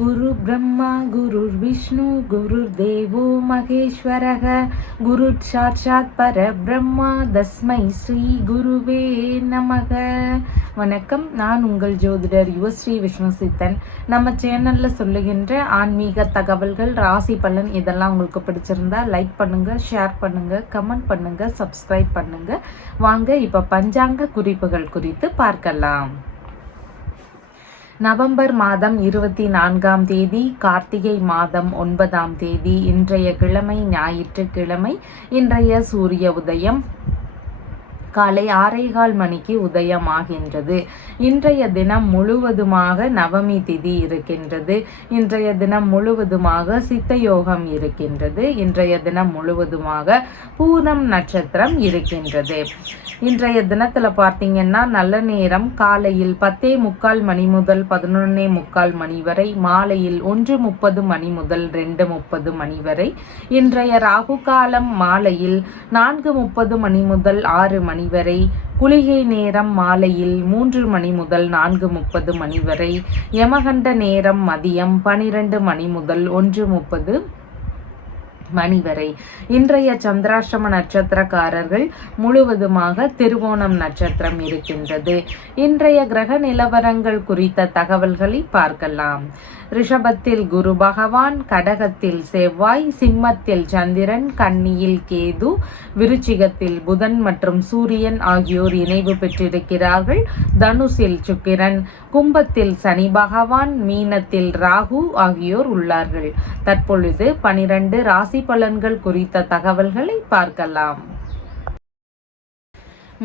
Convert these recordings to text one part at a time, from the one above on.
குரு பிரம்மா குரு விஷ்ணு குரு தேவோ மகேஸ்வரக குரு சாட்சாத் பரபிரம்மா தஸ்மை ஸ்ரீ குருவே நமக. வணக்கம், நான் உங்கள் ஜோதிடர் யுவஸ்ரீ விஷ்ணு சித்தன். நம்ம சேனலில் சொல்லுகின்ற ஆன்மீக தகவல்கள், ராசி பலன் இதெல்லாம் உங்களுக்கு பிடிச்சிருந்தா லைக் பண்ணுங்கள், ஷேர் பண்ணுங்கள், கமெண்ட் பண்ணுங்கள், சப்ஸ்கிரைப் பண்ணுங்கள். வாங்க இப்போ பஞ்சாங்க குறிப்புகள் குறித்து பார்க்கலாம். நவம்பர் மாதம் 24ஆம் தேதி, கார்த்திகை மாதம் 9ஆம் தேதி, இன்றைய கிழமை ஞாயிற்றுக்கிழமை. இன்றைய சூரிய உதயம் காலை 6:15 மணிக்கு உதயமாகின்றது. இன்றைய தினம் முழுவதுமாக நவமி திதி இருக்கின்றது. இன்றைய தினம் முழுவதுமாக சித்த யோகம் இருக்கின்றது. இன்றைய தினம் முழுவதுமாக பூரம் நட்சத்திரம் இருக்கின்றது. இன்றைய தினத்தில் பார்த்தீங்கன்னா நல்ல நேரம் காலையில் 10:45 மணி முதல் 11:45 மணி வரை, மாலையில் 1:30 மணி முதல் 2:30 மணி வரை. இன்றைய ராகு காலம் மாலையில் 4:30 மணி முதல் 6 மணி வரை. குளிகை நேரம் மாலையில் 3 மணி முதல் 4:30 மணி வரை. யமகண்ட நேரம் மதியம் 12 மணி முதல் 1:30 மணி வரை. இன்றைய சந்திராஷ்டம நட்சத்திரக்காரர்கள் முழுவதுமாக திருவோணம் நட்சத்திரம் இருக்கின்றது. இன்றைய கிரக நிலவரங்கள் குறித்த தகவல்களை பார்க்கலாம். ரிஷபத்தில் குரு பகவான், கடகத்தில் செவ்வாய், சிம்மத்தில் சந்திரன், கன்னியில் கேது, விருச்சிகத்தில் புதன் மற்றும் சூரியன் ஆகியோர் இணைவு பெற்றிருக்கிறார்கள். தனுசில் சுக்கிரன், கும்பத்தில் சனி பகவான், மீனத்தில் ராகு ஆகியோர் உள்ளார்கள். தற்பொழுது 12 ராசி பலன்கள் குறித்த தகவல்களை பார்க்கலாம்.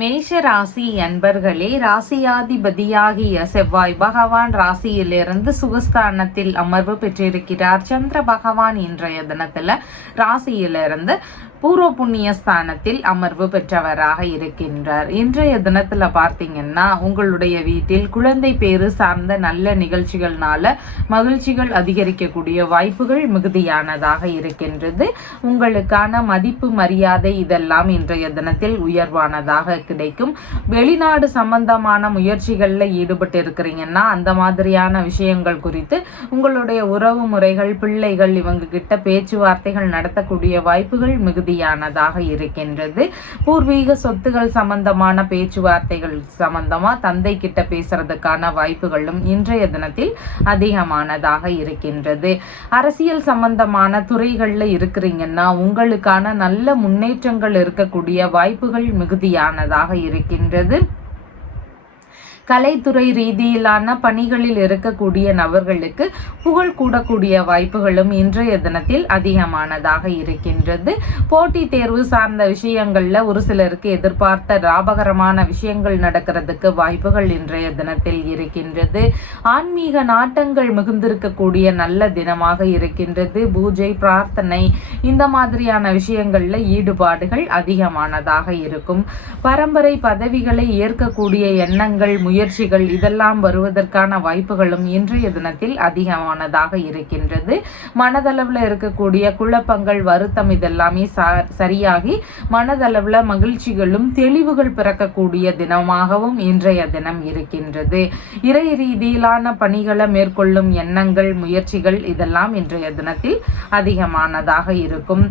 மேஷ ராசி அன்பர்களே, ராசியாதிபதியாகிய செவ்வாய் பகவான் ராசியிலிருந்து சுகஸ்தானத்தில் அமர்வு பெற்றிருக்கிறார். சந்திர பகவான் இன்றைய தினத்துல ராசியிலிருந்து பூர்வ புண்ணிய ஸ்தானத்தில் அமர்வு பெற்றவராக இருக்கின்றார். இன்றைய தினத்துல பார்த்தீங்கன்னா உங்களுடைய வீட்டில் குழந்தை பேரு சார்ந்த நல்ல நிகழ்ச்சிகள்னால மகிழ்ச்சிகள் அதிகரிக்கக்கூடிய வாய்ப்புகள் மிகுதியானதாக இருக்கின்றது. உங்களுக்கான மதிப்பு மரியாதை இதெல்லாம் இன்றைய தினத்தில் உயர்வானதாக கிடைக்கும். வெளிநாடு சம்பந்தமான முயற்சிகள்ல ஈடுபட்டு இருக்கிறீங்கன்னா அந்த மாதிரியான விஷயங்கள் குறித்து உங்களுடைய உறவு முறைகள், பிள்ளைகள் இவங்க கிட்ட பேச்சுவார்த்தைகள் நடத்தக்கூடிய வாய்ப்புகள் மிகுதியானதாக இருக்கின்றது. பூர்வீக சொத்துகள் சம்பந்தமான பேச்சுவார்த்தைகள் சம்பந்தமா தந்தை கிட்ட பேசுறதுக்கான வாய்ப்புகளும் இன்றைய தினத்தில் அதிகமானதாக இருக்கின்றது. அரசியல் சம்பந்தமான துறைகள்ல இருக்கிறீங்கன்னா உங்களுக்கான நல்ல முன்னேற்றங்கள் இருக்கக்கூடிய வாய்ப்புகள் மிகுதியானதாக இருக்கின்றது. கலைத்துறை ரீதியிலான பணிகளில் இருக்கக்கூடிய நபர்களுக்கு புகழ் கூடக்கூடிய வாய்ப்புகளும் இன்றைய தினத்தில் அதிகமானதாக இருக்கின்றது. போட்டி தேர்வு சார்ந்த விஷயங்கள்ல ஒரு சிலருக்கு எதிர்பார்த்த லாபகரமான விஷயங்கள் நடக்கிறதுக்கு வாய்ப்புகள் இன்றைய தினத்தில் இருக்கின்றது. ஆன்மீக நாட்டங்கள் மிகுந்திருக்கக்கூடிய நல்ல தினமாக இருக்கின்றது. பூஜை, பிரார்த்தனை இந்த மாதிரியான விஷயங்கள்ல ஈடுபாடுகள் அதிகமானதாக இருக்கும். பரம்பரை பதவிகளை ஏற்கக்கூடிய எண்ணங்கள், முயற்சிகள் இதெல்லாம் வருவதற்கான வாய்ப்புகளும் இன்றைய தினத்தில் அதிகமானதாக இருக்கின்றது. மனதளவில் இருக்கக்கூடிய குழப்பங்கள், வருத்தம் இதெல்லாமே சரியாகி மனதளவில் மகிழ்ச்சிகளும் தெளிவுகள் பிறக்கக்கூடிய தினமாகவும் இன்றைய தினம் இருக்கின்றது. இறை ரீதியிலான பணிகளை மேற்கொள்ளும் எண்ணங்கள், முயற்சிகள் இதெல்லாம் இன்றைய தினத்தில் அதிகமானதாக இருக்கும்.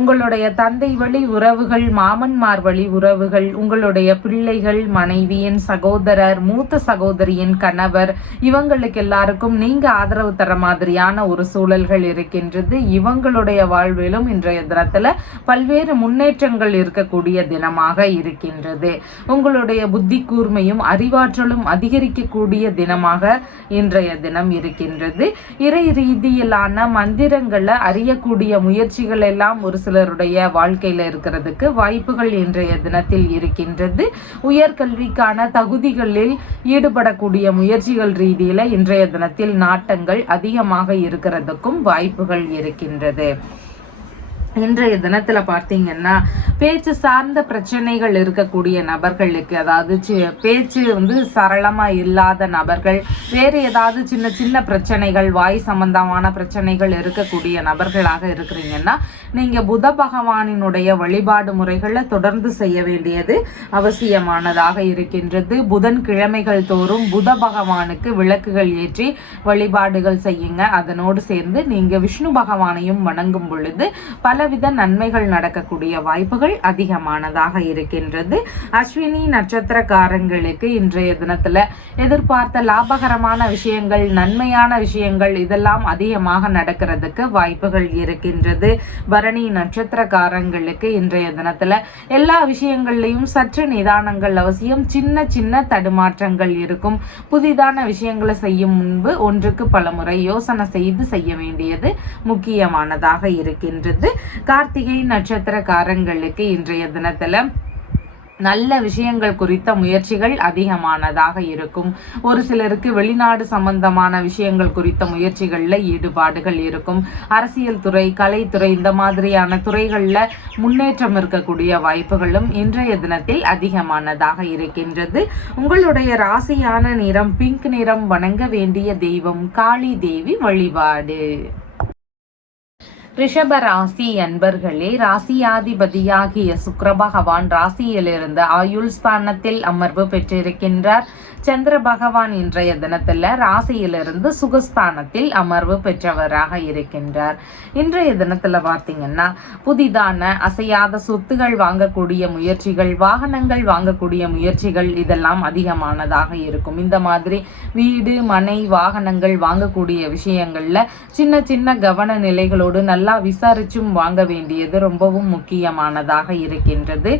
உங்களுடைய தந்தை வழி உறவுகள், மாமன்மார் வழி உறவுகள், உங்களுடைய பிள்ளைகள், மனைவியின் சகோதரர், மூத்த சகோதரியின் கணவர் இவங்களுக்கு எல்லாருக்கும் நீங்க ஆதரவு தர மாதிரியான ஒரு சூழல்கள் இருக்கின்றது. இவங்களுடைய வாழ்விலும் இன்றைய தினத்துல பல்வேறு முன்னேற்றங்கள் இருக்கக்கூடிய தினமாக இருக்கின்றது. உங்களுடைய புத்தி கூர்மையும் அறிவாற்றலும் அதிகரிக்கக்கூடிய தினமாக இன்றைய தினம் இருக்கின்றது. இறை ரீதியிலான மந்திரங்களை அறியக்கூடிய முயற்சிகள் எல்லாம் ஒரு சிலருடைய வாழ்க்கையில இருக்கிறதுக்கு வாய்ப்புகள் இன்றைய தினத்தில் இருக்கின்றது. உயர்கல்விக்கான தகுதிகளில் ஈடுபடக்கூடிய முயற்சிகள் ரீதியில இன்றைய தினத்தில் நாட்டங்கள் அதிகமாக இருக்கிறதுக்கும் வாய்ப்புகள் இருக்கின்றது. இன்றைய தினத்துல பார்த்தீங்கன்னா பேச்சு சார்ந்த பிரச்சனைகள் இருக்கக்கூடிய நபர்களுக்கு, அதாவது பேச்சு சரளமா இல்லாத நபர்கள், வேறு ஏதாவது சின்ன சின்ன பிரச்சனைகள், வாய் சம்பந்தமான பிரச்சனைகள் இருக்கக்கூடிய நபர்களாக இருக்கிறீங்கன்னா நீங்க புத பகவானினுடைய வழிபாடு முறைகளை தொடர்ந்து செய்ய வேண்டியது அவசியமானதாக இருக்கின்றது. புதன்கிழமைகள் தோறும் புத பகவானுக்கு விளக்குகள் ஏற்றி வழிபாடுகள் செய்யுங்க. அதனோடு சேர்ந்து நீங்க விஷ்ணு பகவானையும் வணங்கும் பொழுது பலவித நன்மைகள் நடக்கக்கூடிய வாய்ப்புகள் அதிகமானதாக இருக்கின்றது. அஸ்வினி நட்சத்திரக்காரங்களுக்கு இன்றைய தினத்துல எதிர்பார்த்த லாபகரமான விஷயங்கள், நன்மையான விஷயங்கள் இதெல்லாம் அதிகமாக நடக்கிறதுக்கு வாய்ப்புகள் இருக்கின்றது. பரணி நட்சத்திரக்காரங்களுக்கு இன்றைய தினத்துல எல்லா விஷயங்கள்லையும் சற்று நிதானங்கள் அவசியம். சின்ன சின்ன தடுமாற்றங்கள் இருக்கும். புதிதான விஷயங்களை செய்யும் முன்பு ஒன்றுக்கு பலமுறை யோசனை செய்து செய்ய வேண்டியது முக்கியமானதாக இருக்கின்றது. கார்த்திகை நட்சத்திரக்காரங்களுக்கு இன்றைய தினத்துல நல்ல விஷயங்கள் குறித்த முயற்சிகள் அதிகமானதாக இருக்கும். ஒரு சிலருக்கு வெளிநாடு சம்பந்தமான விஷயங்கள் குறித்த முயற்சிகள்ல ஈடுபாடுகள் இருக்கும். அரசியல் துறை, கலைத்துறை இந்த மாதிரியான துறைகள்ல முன்னேற்றம் இருக்கக்கூடிய வாய்ப்புகளும் இன்றைய தினத்தில் அதிகமானதாக இருக்கின்றது. உங்களுடைய ராசியான நிறம் பிங்க் நிறம். வணங்க வேண்டிய தெய்வம் காளி தேவி வழிபாடு. ரிஷப ராசி அன்பர்களே, ராசியாதிபதியாகிய சுக்கிர பகவான் ராசியிலிருந்து ஆயுள் ஸ்தானத்தில் அமர்வு பெற்றிருக்கின்றார். சந்திர பகவான் இன்றைய தினத்துல ராசியிலிருந்து சுகஸ்தானத்தில் அமர்வு பெற்றவராக இருக்கின்றார். இன்றைய தினத்துல பார்த்தீங்கன்னா புதிதான அசையாத சொத்துகள் வாங்கக்கூடிய முயற்சிகள், வாகனங்கள் வாங்கக்கூடிய முயற்சிகள் இதெல்லாம் அதிகமானதாக இருக்கும். இந்த மாதிரி வீடு, மனை, வாகனங்கள் வாங்கக்கூடிய விஷயங்கள்ல சின்ன சின்ன கவன நிலைகளோடு நல்லா விசாரிச்சும் வாங்க வேண்டியது ரொம்பவும் முக்கியமானதாக இருக்கின்றது.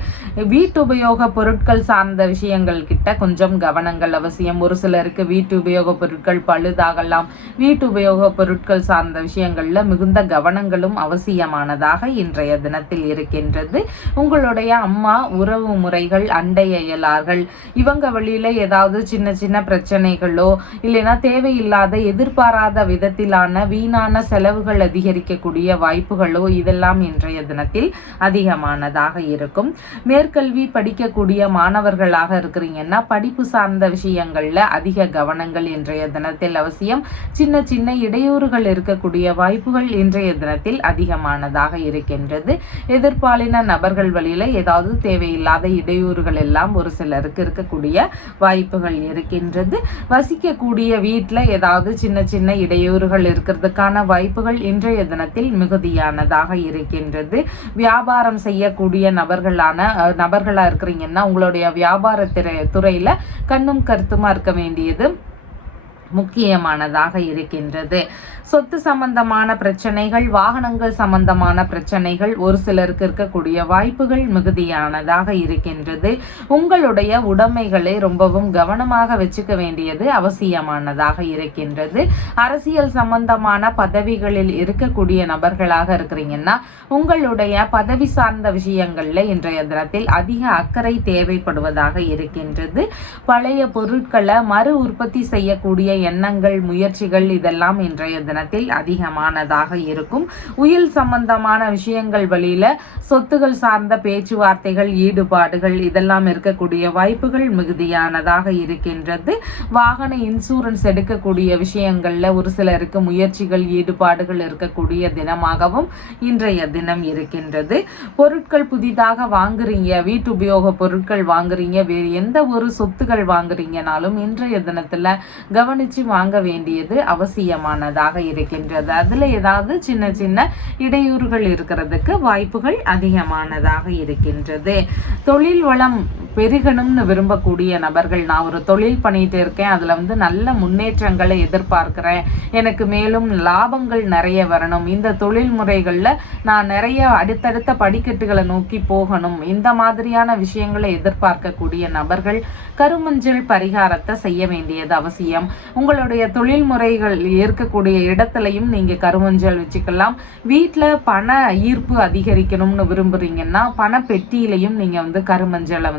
வீட்டு உபயோக பொருட்கள் சார்ந்த விஷயங்கள் கிட்ட கொஞ்சம் கவனங்கள் அவசியம். ஒரு சிலருக்கு வீட்டு உபயோக பொருட்கள் பழுதாகலாம். வீட்டு உபயோக பொருட்கள் சார்ந்த விஷயங்கள்ல மிகுந்த கவனங்களும் அவசியமானதாக இன்றைய தினத்தில் இருக்கின்றது. உங்களுடைய அம்மா, உறவு முறைகள், அண்டை அயலார்கள் இவங்க வழியில ஏதாவது சின்ன சின்ன பிரச்சனைகளோ இல்லைன்னா தேவையில்லாத எதிர்பாராத விதத்திலான வீணான செலவுகள் அதிகரிக்கக்கூடிய வாய்ப்புகளோ இதெல்லாம் இன்றைய தினத்தில் அதிகமானதாக இருக்கும். மேற்கல்வி படிக்கக்கூடிய மாணவர்களாக இருக்கிறீங்கன்னா படிப்பு சார்ந்த விஷயங்கள்ல அதிக கவனங்கள் இன்றைய தினத்தில் அவசியம். சின்ன சின்ன இடையூறுகள் இருக்கக்கூடிய வாய்ப்புகள் இன்றைய தினத்தில் அதிகமானதாக இருக்கின்றது. எதிர்பாலின நபர்கள் வழியில ஏதாவது தேவையில்லாத இடையூறுகள் எல்லாம் ஒரு சிலருக்கு இருக்கக்கூடிய வாய்ப்புகள் இருக்கின்றது. வசிக்கக்கூடிய வீட்டில் ஏதாவது சின்ன சின்ன இடையூறுகள் இருக்கிறதுக்கான வாய்ப்புகள் இன்றைய தினத்தில் மிகுதியானதாக இருக்கின்றது. வியாபாரம் செய்யக்கூடிய நபர்களா இருக்கிறீங்கன்னா உங்களுடைய வியாபார துறையில கண்ணும் கருத்துமா இருக்க வேண்டியது முக்கியமானதாக இருக்கின்றது. சொத்து சம்பந்தமான பிரச்சனைகள், வாகனங்கள் சம்பந்தமான பிரச்சனைகள் ஒரு சிலருக்கு இருக்கக்கூடிய வாய்ப்புகள் மிகுதியானதாக இருக்கின்றது. உங்களுடைய உடைமைகளை ரொம்பவும் கவனமாக வச்சுக்க வேண்டியது அவசியமானதாக இருக்கின்றது. அரசியல் சம்பந்தமான பதவிகளில் இருக்கக்கூடிய நபர்களாக இருக்கிறீங்கன்னா உங்களுடைய பதவி சார்ந்த விஷயங்கள்ல இன்றைய தினத்தில் அதிக அக்கறை தேவைப்படுவதாக இருக்கின்றது. பழைய பொருட்களை மறு உற்பத்தி செய்யக்கூடிய எண்ணங்கள், முயற்சிகள் இதெல்லாம் இன்றைய தினத்தில் அதிகமானதாக இருக்கும். உயில் சம்பந்தமான விஷயங்கள் வழியில சொத்துகள் சார்ந்த பேச்சுவார்த்தைகள், ஈடுபாடுகள் இதெல்லாம் இருக்கக்கூடிய வாய்ப்புகள் மிகுதியானதாக இருக்கின்றது. வாகன இன்சூரன்ஸ் எடுக்கக்கூடிய விஷயங்கள்ல ஒரு சிலருக்கு முயற்சிகள், ஈடுபாடுகள் இருக்கக்கூடிய தினமாகவும் இன்றைய தினம் இருக்கின்றது. பொருட்கள் புதிதாக வாங்குறீங்க, வீட்டு உபயோக பொருட்கள் வாங்குறீங்க, வேறு எந்த ஒரு சொத்துகள் வாங்குறீங்கனாலும் இன்றைய தினத்துல கவனிச்சு வாங்க வேண்டியது அவசியமானதாக இருக்கின்றது. அதுல ஏதாவது சின்ன சின்ன இடையூறுகள் இருக்கிறதுக்கு வாய்ப்புகள் அதிகமானதாக இருக்கின்றது. தொழில் வளம் பெருகணும்னு விரும்பக்கூடிய நபர்கள், நான் ஒரு தொழில் பண்ணிட்டு இருக்கேன், அதுல நல்ல முன்னேற்றங்களை எதிர்பார்க்கிறேன், எனக்கு மேலும் லாபங்கள் நிறைய வரணும், இந்த தொழில் முறைகள்ல நான் நிறைய அடுத்தடுத்த படிக்கட்டுகளை நோக்கி போகணும், இந்த மாதிரியான விஷயங்களை எதிர்பார்க்கக்கூடிய நபர்கள் கருமஞ்சள் பரிகாரத்தை செய்ய வேண்டியது அவசியம். உங்களுடைய தொழில் முறைகள் இருக்கக்கூடிய இடத்துலையும் நீங்க கருமஞ்சள் வச்சுக்கலாம். வீட்டில் பண ஈர்ப்பு அதிகரிக்கணும்னு விரும்புறீங்கன்னா பண பெட்டியிலையும் நீங்க கருமஞ்சளை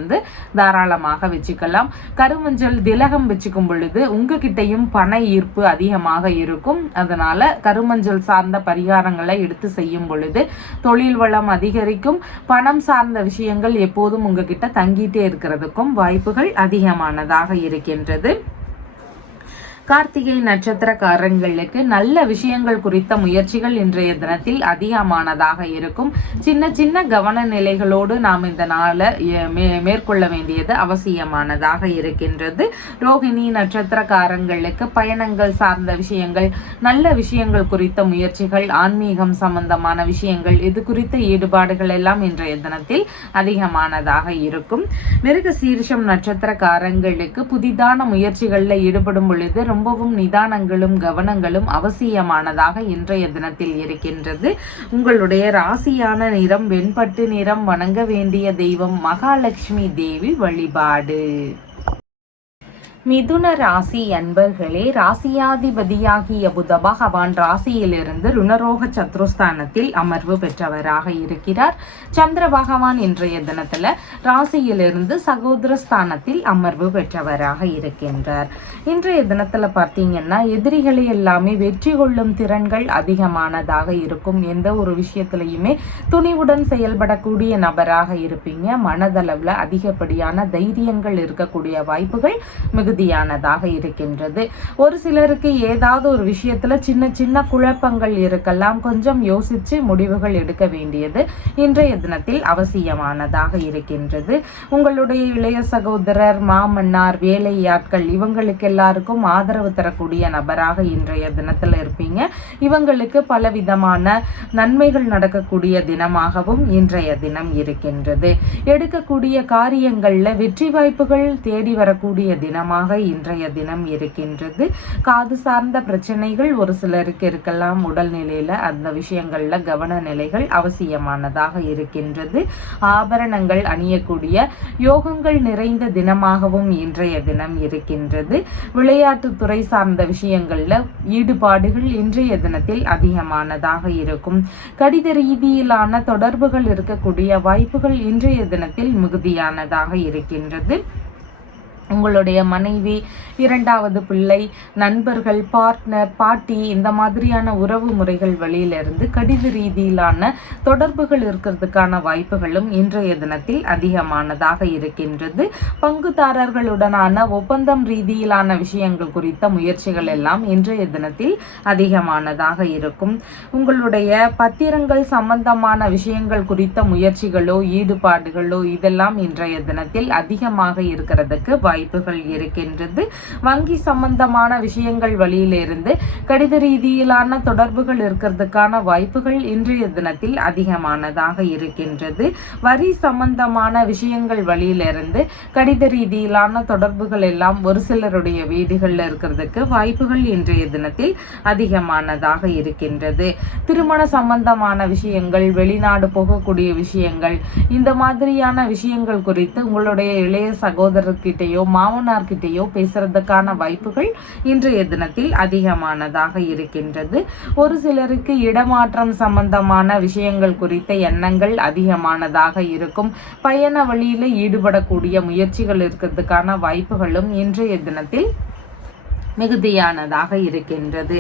தாராளமாக வச்சுக்கலாம். கருமஞ்சள் திலகம் வச்சுக்கும் பொழுது உங்ககிட்டையும் பண ஈர்ப்பு அதிகமாக இருக்கும். அதனால கருமஞ்சள் சார்ந்த பரிகாரங்களை எடுத்து செய்யும் பொழுது தொழில் வளம் அதிகரிக்கும். பணம் சார்ந்த விஷயங்கள் எப்போதும் உங்ககிட்ட தங்கிட்டே இருக்கிறதுக்கும் வாய்ப்புகள் அதிகமானதாக இருக்கின்றது. கார்த்திகை நட்சத்திரக்காரங்களுக்கு நல்ல விஷயங்கள் குறித்த முயற்சிகள் இன்றைய தினத்தில் அதிகமானதாக இருக்கும். சின்ன சின்ன கவன நிலைகளோடு நாம் இந்த நாளை மேற்கொள்ள வேண்டியது அவசியமானதாக இருக்கின்றது. ரோகிணி நட்சத்திரக்காரங்களுக்கு பயணங்கள் சார்ந்த விஷயங்கள், நல்ல விஷயங்கள் குறித்த முயற்சிகள், ஆன்மீகம் சம்பந்தமான விஷயங்கள், இது குறித்த ஈடுபாடுகள் எல்லாம் இன்றைய தினத்தில் அதிகமானதாக இருக்கும். மிருக சீரிஷம் நட்சத்திரக்காரங்களுக்கு புதிதான முயற்சிகளில் ஈடுபடும் பொழுது ரொம்பவும் நிதானங்களும் கவனங்களும் அவசியமானதாக இன்றைய தினத்தில் இருக்கின்றது. உங்களுடைய ராசியான நிறம் வெண்பட்டு நிறம். வணங்க வேண்டிய தெய்வம் மகாலட்சுமி தேவி வழிபாடு. மிதுன ராசி அன்பர்களே, ராசியாதிபதியாகிய புத பகவான் ராசியிலிருந்து ருணரோக சத்ருஸ்தானத்தில் அமர்வு பெற்றவராக இருக்கிறார். சந்திர பகவான் இன்றைய தினத்துல ராசியிலிருந்து சகோதரஸ்தானத்தில் அமர்வு பெற்றவராக இருக்கின்றார். இன்றைய தினத்துல பார்த்தீங்கன்னா எதிரிகளை எல்லாமே வெற்றி கொள்ளும் திறன்கள் அதிகமானதாக இருக்கும். எந்த ஒரு விஷயத்திலையுமே துணிவுடன் செயல்படக்கூடிய நபராக இருப்பீங்க. மனதளவுல அதிகப்படியான தைரியங்கள் இருக்கக்கூடிய வாய்ப்புகள் மிகுதியானதாக இருக்கின்றது. ஒரு சிலருக்கு ஏதாவது ஒரு விஷயத்துல சின்ன சின்ன குழப்பங்கள் இருக்கலாம். கொஞ்சம் யோசிச்சு முடிவுகள் எடுக்க வேண்டியது இன்றைய தினத்தில் அவசியமானதாக இருக்கின்றது. உங்களுடைய இளைய சகோதரர், மாமன்னார், வேலையாட்கள் இவங்களுக்கு எல்லாருக்கும் ஆதரவு தரக்கூடிய நபராக இன்றைய தினத்துல இருப்பீங்க. இவங்களுக்கு பலவிதமான நன்மைகள் நடக்கக்கூடிய தினமாகவும் இன்றைய தினம் இருக்கின்றது. எடுக்கக்கூடிய காரியங்கள்ல வெற்றி வாய்ப்புகள் தேடி வரக்கூடிய தினமாக இன்றைய தினம் இருக்கின்றது. காது சார்ந்த பிரச்சனைகள் ஒரு சிலருக்கு இருக்கலாம். உடல்நிலையில அந்த விஷயங்கள்ல கவன நிலைகள் அவசியமானதாக இருக்கின்றது. ஆபரணங்கள் அணியக்கூடிய யோகங்கள் நிறைந்த தினமாகவும் இன்றைய தினம் இருக்கின்றது. விளையாட்டுத்துறை சார்ந்த விஷயங்கள்ல ஈடுபாடுகள் இன்றைய தினத்தில் அதிகமானதாக இருக்கும். கடித ரீதியிலான தொடர்புகள் இருக்கக்கூடிய வாய்ப்புகள் இன்றைய தினத்தில் மிகுதியானதாக இருக்கின்றது. உங்களுடைய மனைவி, இரண்டாவது பிள்ளை, நண்பர்கள், பார்ட்னர், பாட்டி இந்த மாதிரியான உறவு முறைகள் வழியிலிருந்து கடித ரீதியிலான தொடர்புகள் இருக்கிறதுக்கான வாய்ப்புகளும் இன்றைய தினத்தில் அதிகமானதாக இருக்கின்றது. பங்குதாரர்களுடனான ஒப்பந்தம் ரீதியிலான விஷயங்கள் குறித்த முயற்சிகள் எல்லாம் இன்றைய தினத்தில் அதிகமானதாக இருக்கும். உங்களுடைய பத்திரங்கள் சம்பந்தமான விஷயங்கள் குறித்த முயற்சிகளோ ஈடுபாடுகளோ இதெல்லாம் இன்றைய தினத்தில் அதிகமாக இருக்கிறதுக்கு வாய்ப்புகள் இருக்கின்றது. வங்கி சம்பந்தமான விஷயங்கள் வழியிலிருந்து கடித ரீதியிலான தொடர்புகள் இருக்கிறதுக்கான வாய்ப்புகள் இன்றைய தினத்தில் அதிகமானதாக இருக்கின்றது. வரி சம்பந்தமான விஷயங்கள் வழியிலிருந்து கடித ரீதியிலான தொடர்புகள் எல்லாம் ஒரு சிலருடைய வீடுகளில் இருக்கிறதுக்கு வாய்ப்புகள் இன்றைய தினத்தில் அதிகமானதாக இருக்கின்றது. திருமண சம்பந்தமான விஷயங்கள், வெளிநாடு போகக்கூடிய விஷயங்கள், இந்த மாதிரியான விஷயங்கள் குறித்து உங்களுடைய இளைய சகோதரர்கிட்டையோ மாமனார்கிட்டையோ பேசுறதுக்கான வாய்ப்புகள் இன்றைய தினத்தில் அதிகமானதாக இருக்கின்றது. ஒரு சிலருக்கு இடமாற்றம் சம்பந்தமான விஷயங்கள் குறித்த எண்ணங்கள் அதிகமானதாக இருக்கும். பயண வழியில ஈடுபடக்கூடிய முயற்சிகள் இருக்கிறதுக்கான வாய்ப்புகளும் இன்றைய தினத்தில் மிகுதியானதாக இருக்கின்றது.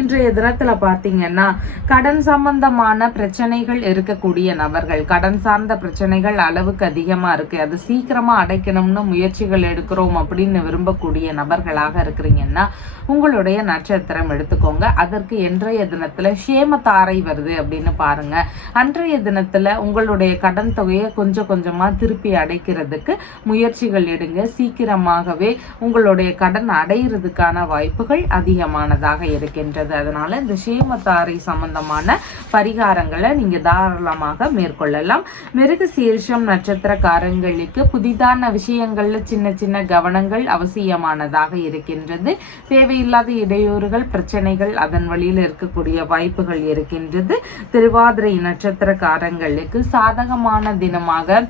இன்றைய தினத்துல பார்த்தீங்கன்னா கடன் சம்பந்தமான பிரச்சனைகள் இருக்கக்கூடிய நபர்கள், கடன் சார்ந்த பிரச்சனைகள் அளவுக்கு அதிகமா இருக்கு, அது சீக்கிரமா அடைக்கணும்னு முயற்சிகள் எடுக்கிறோம் அப்படின்னு விரும்பக்கூடிய நபர்களாக இருக்கிறீங்கன்னா உங்களுடைய நட்சத்திரம் எடுத்துக்கோங்க. அதற்கு இன்றைய தினத்துல சேமத்தாரை வருது அப்படின்னு பாருங்க. அன்றைய தினத்துல உங்களுடைய கடன் தொகையை கொஞ்சம் கொஞ்சமா திருப்பி அடைக்கிறதுக்கு முயற்சிகள் எடுங்க. சீக்கிரமாகவே உங்களுடைய கடன் அடையிறதுக்கான வாய்ப்புகள் அதிகமானதாக இருக்கின்றது. அதனால இந்த சேமத்தாரை சம்பந்தமான பரிகாரங்களை நீங்க தாராளமாக மேற்கொள்ளலாம். மிருக சீரிஷம் நட்சத்திரக்காரங்களுக்கு புதிதான விஷயங்கள்ல சின்ன சின்ன கவனங்கள் அவசியமானதாக இருக்கின்றது. தேவையில்லாத இடையூறுகள், பிரச்சனைகள் அதன் வழியில் இருக்கக்கூடிய வாய்ப்புகள் இருக்கின்றது. திருவாதிரை நட்சத்திரக்காரங்களுக்கு சாதகமான தினமாக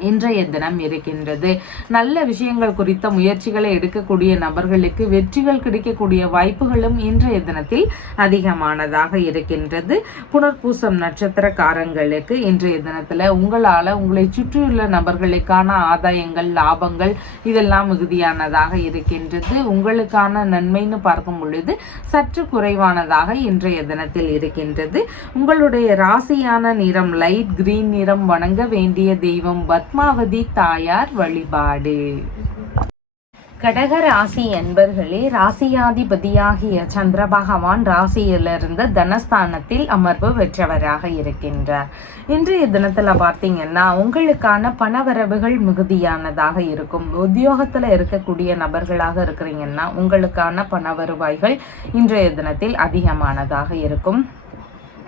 இன்றைய தினம் இருக்கின்றது. நல்ல விஷயங்கள் குறித்த முயற்சிகளை எடுக்கக்கூடிய நபர்களுக்கு வெற்றிகள் கிடைக்கக்கூடிய வாய்ப்புகளும் இன்றைய தினத்தில் அதிகமானதாக இருக்கின்றது. புனர்பூசம் நட்சத்திரக்காரங்களுக்கு இன்றைய தினத்துல உங்களால உங்களை சுற்றியுள்ள நபர்களுக்கான ஆதாயங்கள், லாபங்கள் இதெல்லாம் மிகுதியானதாக இருக்கின்றது. உங்களுக்கான நன்மைன்னு பார்க்கும் பொழுது சற்று குறைவானதாக இன்றைய தினத்தில் இருக்கின்றது. உங்களுடைய ராசியான நிறம் லைட் கிரீன் நிறம். வணங்க வேண்டிய தெய்வம் பத்மாவதி தாயார் வழிபாடு. கடக ராசி என்பர்களே, ராசியாதிபதியாகிய சந்திர பகவான் ராசியிலிருந்து தனஸ்தானத்தில் அமர்வு பெற்றவராக இருக்கின்றார். இன்றைய தினத்துல பார்த்தீங்கன்னா உங்களுக்கான பணவரவுகள் மிகுதியானதாக இருக்கும். உத்தியோகத்துல இருக்கக்கூடிய நபர்களாக இருக்கிறீங்கன்னா உங்களுக்கான பண வருவாய்கள் இன்றைய தினத்தில் அதிகமானதாக இருக்கும்.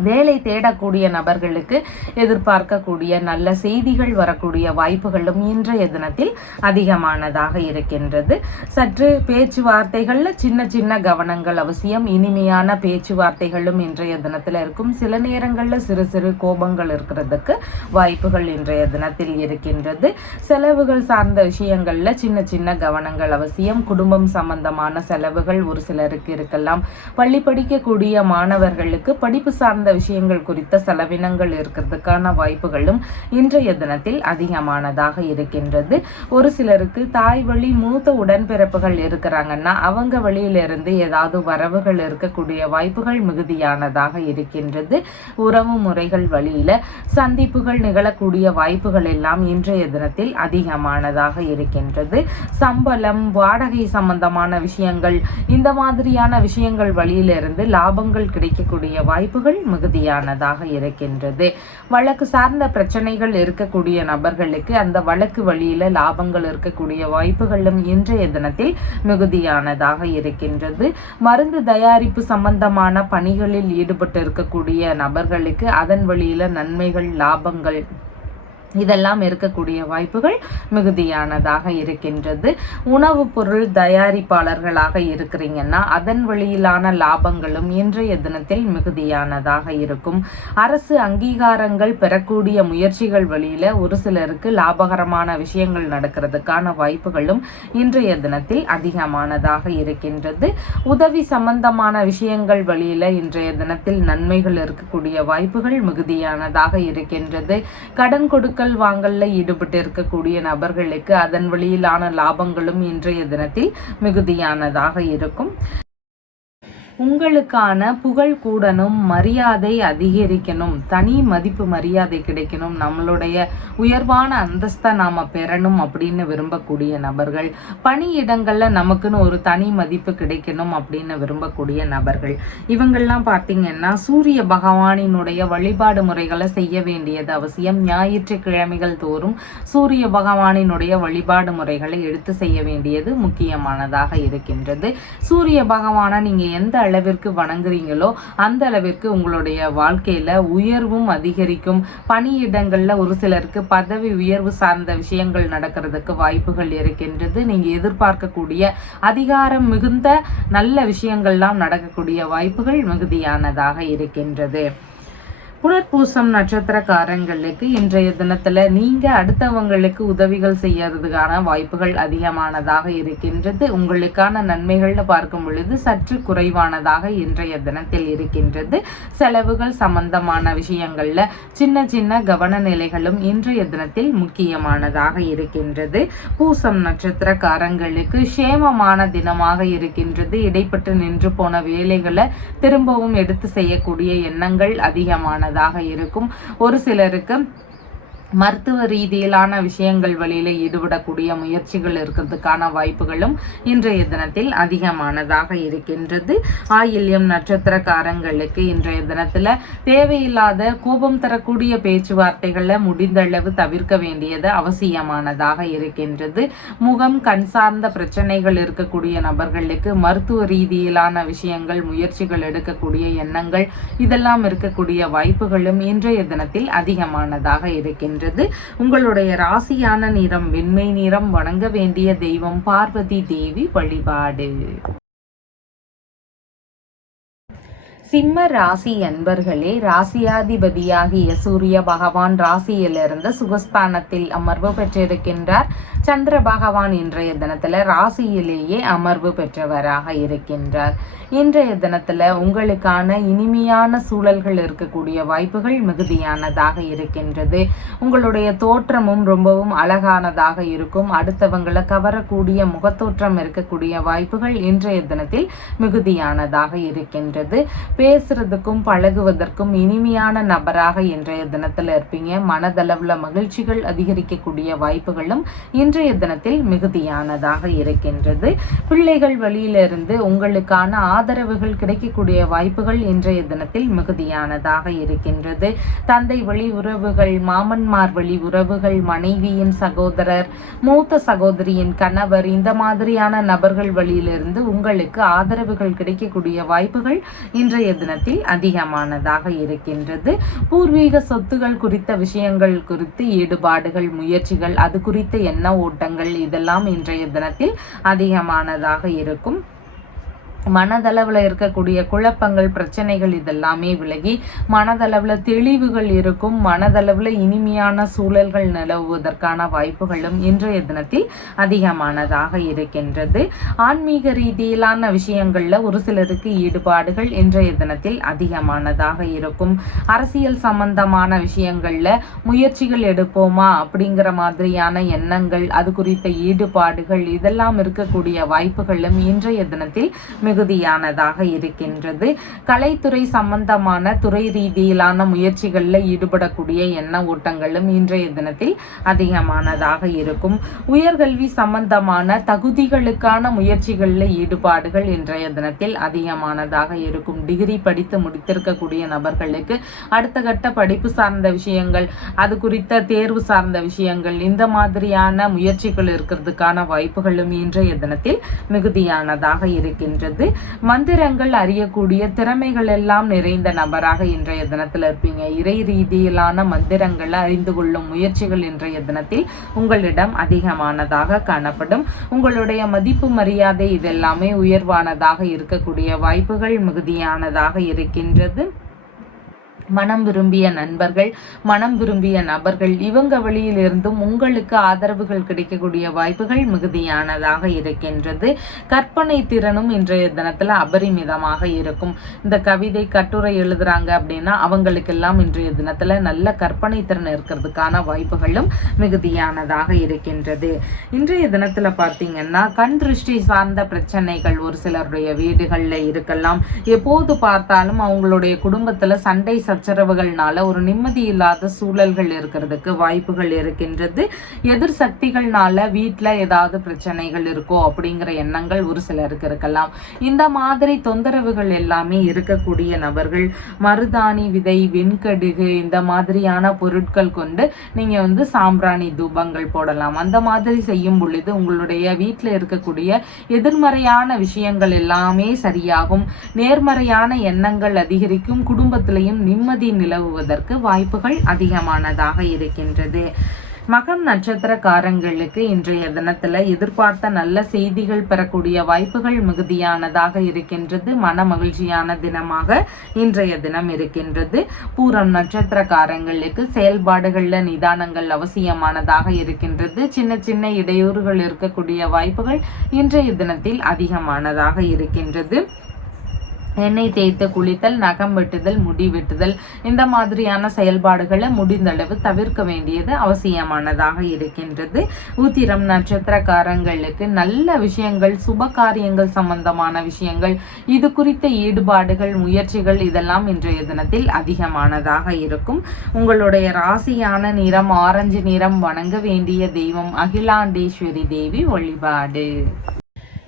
வேலை தேடக்கூடிய நபர்களுக்கு எதிர்பார்க்கக்கூடிய நல்ல செய்திகள் வரக்கூடிய வாய்ப்புகளும் இன்றைய தினத்தில் அதிகமானதாக இருக்கின்றது. சற்று பேச்சுவார்த்தைகள்ல சின்ன சின்ன கவனங்கள் அவசியம். இனிமையான பேச்சுவார்த்தைகளும் இன்றைய தினத்தில் இருக்கும். சில நேரங்களில் சிறு சிறு கோபங்கள் இருக்கிறதுக்கு வாய்ப்புகள் இன்றைய தினத்தில் இருக்கின்றது. செலவுகள் சார்ந்த விஷயங்கள்ல சின்ன சின்ன கவனங்கள் அவசியம். குடும்பம் சம்பந்தமான செலவுகள் ஒரு சிலருக்கு இருக்கலாம். பள்ளி படிக்கக்கூடிய மாணவர்களுக்கு படிப்பு சார்ந்த விஷயங்கள் குறித்த செலவினங்கள் இருக்கிறதுக்கான வாய்ப்புகளும் இன்றைய தினத்தில் அதிகமானதாக இருக்கின்றது. ஒரு சிலருக்கு தாய் வழி மூத்த உடன்பிறப்புகள் இருக்கிறாங்கன்னா அவங்க வழியிலிருந்து ஏதாவது வரவுகள் இருக்கக்கூடிய வாய்ப்புகள் மிகுதியானதாக இருக்கின்றது. உறவு முறைகள் வழியில சந்திப்புகள் நிகழக்கூடிய வாய்ப்புகள் எல்லாம் இன்றைய தினத்தில் அதிகமானதாக இருக்கின்றது. சம்பளம், வாடகை சம்பந்தமான விஷயங்கள், இந்த மாதிரியான விஷயங்கள் வழியிலிருந்து லாபங்கள் கிடைக்கக்கூடிய வாய்ப்புகள் மிகுதியானதாக இருக்கின்றது. வழக்கு சார்ந்த பிரச்சனைகள் இருக்கக்கூடிய நபர்களுக்கு அந்த வழக்கு வழியில லாபங்கள் இருக்கக்கூடிய வாய்ப்புகளும் இன்றைய தினத்தில் மிகுதியானதாக இருக்கின்றது. மருந்து தயாரிப்பு சம்பந்தமான பணிகளில் ஈடுபட்டு இருக்கக்கூடிய நபர்களுக்கு அதன் வழியில நன்மைகள், லாபங்கள் இதெல்லாம் இருக்கக்கூடிய வாய்ப்புகள் மிகுதியானதாக இருக்கின்றது. உணவுப் பொருள் தயாரிப்பாளர்களாக இருக்கிறீங்கன்னா அதன் வழியிலான லாபங்களும் இன்றைய தினத்தில் மிகுதியானதாக இருக்கும். அரசு அங்கீகாரங்கள் பெறக்கூடிய முயற்சிகள் வழியில ஒரு சிலருக்கு லாபகரமான விஷயங்கள் நடக்கிறதுக்கான வாய்ப்புகளும் இன்றைய தினத்தில் அதிகமானதாக இருக்கின்றது. உதவி சம்பந்தமான விஷயங்கள் வழியில இன்றைய தினத்தில் நன்மைகள் இருக்கக்கூடிய வாய்ப்புகள் மிகுதியானதாக இருக்கின்றது. கடன் கொடுக்க வாங்கல்ல ஈடுபட்டு இருக்கக்கூடிய நபர்களுக்கு அதன் வழியிலான லாபங்களும் இன்றைய தினத்தில் மிகுதியானதாக இருக்கும். உங்களுக்கான புகழ் கூடணும், மரியாதை அதிகரிக்கணும், தனி மதிப்பு மரியாதை கிடைக்கணும், நம்மளுடைய உயர்வான அந்தஸ்தை நாம பெறணும் அப்படின்னு விரும்பக்கூடிய நபர்கள், பணியிடங்கள்ல நமக்குன்னு ஒரு தனி மதிப்பு கிடைக்கணும் அப்படின்னு விரும்பக்கூடிய நபர்கள், இவங்கெல்லாம் பார்த்தீங்கன்னா சூரிய பகவானினுடைய வழிபாடு முறைகளை செய்ய வேண்டியது அவசியம். ஞாயிற்றுக்கிழமைகள் தோறும் சூரிய பகவானினுடைய வழிபாடு முறைகளை எடுத்து செய்ய வேண்டியது முக்கியமானதாக இருக்கின்றது. சூரிய பகவானை நீங்க எந்த அளவிற்கு வணங்குறீங்களோ அந்த அளவிற்கு உங்களுடைய வாழ்க்கையில உயர்வும் அதிகரிக்கும். பணியிடங்கள்ல ஒரு சிலருக்கு பதவி உயர்வு சார்ந்த விஷயங்கள் நடக்கிறதுக்கு வாய்ப்புகள் இருக்கின்றது. நீங்க எதிர்பார்க்கக்கூடிய அதிகாரம் மிகுந்த நல்ல விஷயங்கள்லாம் நடக்கக்கூடிய வாய்ப்புகள் மிகுதியானதாக இருக்கின்றது. புனர்பூசம் நட்சத்திரக்காரங்களுக்கு இன்றைய தினத்துல நீங்க அடுத்தவங்களுக்கு உதவிகள் செய்யறதுக்கான வாய்ப்புகள் அதிகமானதாக இருக்கின்றது. உங்களுக்கான நன்மைகள்னு பார்க்கும் பொழுது சற்று குறைவானதாக இன்றைய தினத்தில் இருக்கின்றது. செலவுகள் சம்பந்தமான விஷயங்கள்ல சின்ன சின்ன கவன நிலைகளும் இன்றைய தினத்தில் முக்கியமானதாக இருக்கின்றது. பூசம் நட்சத்திரக்காரங்களுக்கு சேமமான தினமாக இருக்கின்றது. இடைப்பட்டு நின்று போன வேலைகளை திரும்பவும் எடுத்து செய்யக்கூடிய எண்ணங்கள் அதிகமான இருக்கும். ஒரு சிலருக்கு மருத்துவ ரீதியிலான விஷயங்கள் வழியில ஈடுபடக்கூடிய முயற்சிகள் இருக்கிறதுக்கான வாய்ப்புகளும் இன்றைய தினத்தில் அதிகமானதாக இருக்கின்றது. ஆயில்யம் நட்சத்திரக்காரங்களுக்கு இன்றைய தினத்துல தேவையில்லாத கோபம் தரக்கூடிய பேச்சுவார்த்தைகளை முடிந்தளவு தவிர்க்க வேண்டியது அவசியமானதாக இருக்கின்றது. முகம், கண் சார்ந்த பிரச்சனைகள் இருக்கக்கூடிய நபர்களுக்கு மருத்துவ ரீதியிலான விஷயங்கள், முயற்சிகள் எடுக்கக்கூடிய எண்ணங்கள் இதெல்லாம் இருக்கக்கூடிய வாய்ப்புகளும் இன்றைய தினத்தில் அதிகமானதாக இருக்கின்றது. உங்களுடைய ராசியான நிறம் வெண்மை நிறம். வணங்க வேண்டிய தெய்வம் பார்வதி தேவி வழிபாடு. சிம்ம ராசி அன்பர்களே, ராசியாதிபதியாகிய சூரிய பகவான் ராசியிலிருந்து சுகஸ்தானத்தில் அமர்வு பெற்றிருக்கின்றார். சந்திர பகவான் இன்றைய தினத்துல ராசியிலேயே அமர்வு பெற்றவராக இருக்கின்றார். இன்றைய தினத்துல உங்களுக்கான இனிமையான சூழல்கள் இருக்கக்கூடிய வாய்ப்புகள் மிகுதியானதாக இருக்கின்றது. உங்களுடைய தோற்றமும் ரொம்பவும் அழகானதாக இருக்கும். அடுத்தவங்களை கவரக்கூடிய முகத்தோற்றம் இருக்கக்கூடிய வாய்ப்புகள் இன்றைய தினத்தில் மிகுதியானதாக இருக்கின்றது. பேசுறதுக்கும் பழகுவதற்கும் இனிமையான நபராக இன்றைய தினத்தில் இருப்பீங்க. மனதளவுல மகிழ்ச்சிகள் அதிகரிக்கக்கூடிய வாய்ப்புகளும் இன்றைய தினத்தில் மிகுதியானதாக இருக்கின்றது. பிள்ளைகள் வழியிலிருந்து உங்களுக்கான ஆதரவுகள் கிடைக்கக்கூடிய வாய்ப்புகள் இன்றைய தினத்தில் மிகுதியானதாக இருக்கின்றது. தந்தை வழி உறவுகள், மாமன்மார் வழி உறவுகள், மனைவியின் சகோதரர், மூத்த சகோதரியின் கணவர், இந்த மாதிரியான நபர்கள் வழியிலிருந்து உங்களுக்கு ஆதரவுகள் கிடைக்கக்கூடிய வாய்ப்புகள் இன்றைய தினத்தில் அதிகமானதாக இருக்கின்றது. பூர்வீக சொத்துகள் குறித்த விஷயங்கள் குறித்து ஈடுபாடுகள், முயற்சிகள், அது குறித்த எண்ண ஓட்டங்கள் இதெல்லாம் இன்றைய தினத்தில் அதிகமானதாக இருக்கும். மனதளவில் இருக்கக்கூடிய குழப்பங்கள், பிரச்சனைகள் இதெல்லாமே விலகி மனதளவில் தெளிவுகள் இருக்கும். மனதளவில் இனிமையான சூழல்கள் நிலவுவதற்கான வாய்ப்புகளும் இன்றைய தினத்தில் அதிகமானதாக இருக்கின்றது. ஆன்மீக ரீதியிலான விஷயங்களில் ஒரு சிலருக்கு ஈடுபாடுகள் இன்றைய தினத்தில் அதிகமானதாக இருக்கும். அரசியல் சம்பந்தமான விஷயங்களில் முயற்சிகள் எடுப்போமா அப்படிங்கிற மாதிரியான எண்ணங்கள், அது குறித்த ஈடுபாடுகள் இதெல்லாம் இருக்கக்கூடிய வாய்ப்புகளும் இன்றைய தினத்தில் மிகுதியானதாக இருக்கின்றது. கலைத்துறை சம்பந்தமான துறை ரீதியிலான முயற்சிகளில் ஈடுபடக்கூடிய எண்ண ஓட்டங்களும் இன்றைய தினத்தில் அதிகமானதாக இருக்கும். உயர்கல்வி சம்பந்தமான தகுதிகளுக்கான முயற்சிகளில் ஈடுபாடுகள் இன்றைய தினத்தில் அதிகமானதாக இருக்கும். டிகிரி படித்து முடித்திருக்கக்கூடிய நபர்களுக்கு அடுத்த கட்ட படிப்பு சார்ந்த விஷயங்கள், அது குறித்த தேர்வு சார்ந்த விஷயங்கள், இந்த மாதிரியான முயற்சிகள் இருக்கிறதுக்கான வாய்ப்புகளும் இன்றைய தினத்தில் மிகுதியானதாக இருக்கின்றது. மந்திரங்கள் அறியக்கூடிய திறமைகள் எல்லாம் நிறைந்த நபராக இன்றைய தினத்தில் இருப்பீங்க. இறை ரீதியிலான மந்திரங்களை அறிந்து கொள்ளும் முயற்சிகள் இன்றைய தினத்தில் உங்களிடம் அதிகமானதாக காணப்படும். உங்களுடைய மதிப்பு, மரியாதை இதெல்லாமே உயர்வானதாக இருக்கக்கூடிய வாய்ப்புகள் மிகுதியானதாக இருக்கின்றது. மனம் விரும்பிய நண்பர்கள், மனம் விரும்பிய நபர்கள் இவங்க வழியிலிருந்தும் உங்களுக்கு ஆதரவுகள் கிடைக்கக்கூடிய வாய்ப்புகள் மிகுதியானதாக இருக்கின்றது. கற்பனை திறனும் இன்றைய தினத்துல அபரிமிதமாக இருக்கும். இந்த கவிதை, கட்டுரை எழுதுறாங்க அப்படின்னா அவங்களுக்கெல்லாம் இன்றைய தினத்துல நல்ல கற்பனை திறன் இருக்கிறதுக்கான வாய்ப்புகளும் மிகுதியானதாக இருக்கின்றது. இன்றைய தினத்துல பார்த்தீங்கன்னா கண் திருஷ்டி சார்ந்த பிரச்சனைகள் ஒரு சிலருடைய வீடுகளில் இருக்கலாம். எப்போது பார்த்தாலும் அவங்களுடைய குடும்பத்துல சண்டை சச்சரவுகள்னால ஒரு நிம்மதி இல்லாத சூழல்கள் இருக்கிறதுக்கு வாய்ப்புகள் இருக்கின்றது. எதிர் சக்திகள்னால வீட்டில் ஏதாவது பிரச்சனைகள் இருக்கோ அப்படிங்கிற எண்ணங்கள் ஒரு சிலருக்கு இருக்கலாம். இந்த மாதிரி தொந்தரவுகள் எல்லாமே இருக்கக்கூடிய நபர்கள் மருதாணி விதை, வெண்கடுகு இந்த மாதிரியான பொருட்கள் கொண்டு நீங்க சாம்பிராணி தூபங்கள் போடலாம். அந்த மாதிரி செய்யும் பொழுது உங்களுடைய வீட்டில் இருக்கக்கூடிய எதிர்மறையான விஷயங்கள் எல்லாமே சரியாகும். நேர்மறையான எண்ணங்கள் அதிகரிக்கும். குடும்பத்திலையும் நிம்மதி நிலவுவதற்கு வாய்ப்புகள் அதிகமானதாக இருக்கின்றது. மகம் நட்சத்திரக்காரங்களுக்கு இன்றைய தினத்துல எதிர்பார்த்த நல்ல செய்திகள் பெறக்கூடிய வாய்ப்புகள் மிகுதியானதாக இருக்கின்றது. மன மகிழ்ச்சியான தினமாக இன்றைய தினம் இருக்கின்றது. பூரம் நட்சத்திரக்காரங்களுக்கு செயல்பாடுகள்ல நிதானங்கள் அவசியமானதாக இருக்கின்றது. சின்ன சின்ன இடையூறுகள் இருக்கக்கூடிய வாய்ப்புகள் இன்றைய தினத்தில் அதிகமானதாக இருக்கின்றது. எண்ணெய் தேய்த்து குளித்தல், நகம் வெட்டுதல், முடி வெட்டுதல் இந்த மாதிரியான செயல்பாடுகளை முடிந்தளவு தவிர்க்க வேண்டியது அவசியமானதாக இருக்கின்றது. உத்திரம் நட்சத்திரக்காரங்களுக்கு நல்ல விஷயங்கள், சுப காரியங்கள் சம்பந்தமான விஷயங்கள், இது குறித்த ஈடுபாடுகள், முயற்சிகள் இதெல்லாம் இன்றைய தினத்தில் அதிகமானதாக இருக்கும். உங்களுடைய ராசியான நிறம் ஆரஞ்சு நிறம். வணங்க வேண்டிய தெய்வம் அகிலாண்டேஸ்வரி தேவி வழிபாடு.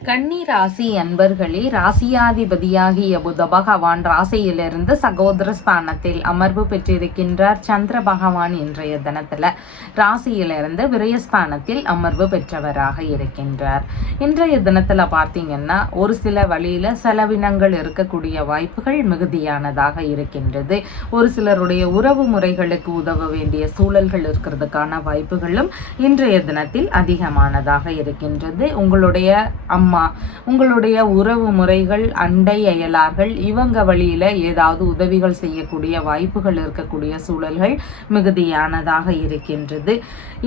கன்னி ராசி அன்பர்களே, ராசியாதிபதியாகிய புத பகவான் ராசியிலிருந்து சகோதர ஸ்தானத்தில் அமர்வு பெற்றிருக்கின்றார். சந்திர பகவான் இன்றைய தினத்துல ராசியிலிருந்து விரயஸ்தானத்தில் அமர்வு பெற்றவராக இருக்கின்றார். இன்றைய தினத்துல பார்த்தீங்கன்னா ஒரு சில வழியில செலவினங்கள் இருக்கக்கூடிய வாய்ப்புகள் மிகுதியானதாக இருக்கின்றது. ஒரு சிலருடைய உறவு முறைகளுக்கு உதவ வேண்டிய சூழல்கள் இருக்கிறதுக்கான வாய்ப்புகளும் இன்றைய தினத்தில் அதிகமானதாக இருக்கின்றது. உங்களுடைய அம்மா, உங்களுடைய உறவு முறைகள், அண்டை அயலார்கள் இவங்க வழியில் ஏதாவது உதவிகள் செய்யக்கூடிய வாய்ப்புகள் இருக்கக்கூடிய சூழல்கள் மிகுதியானதாக இருக்கின்றது.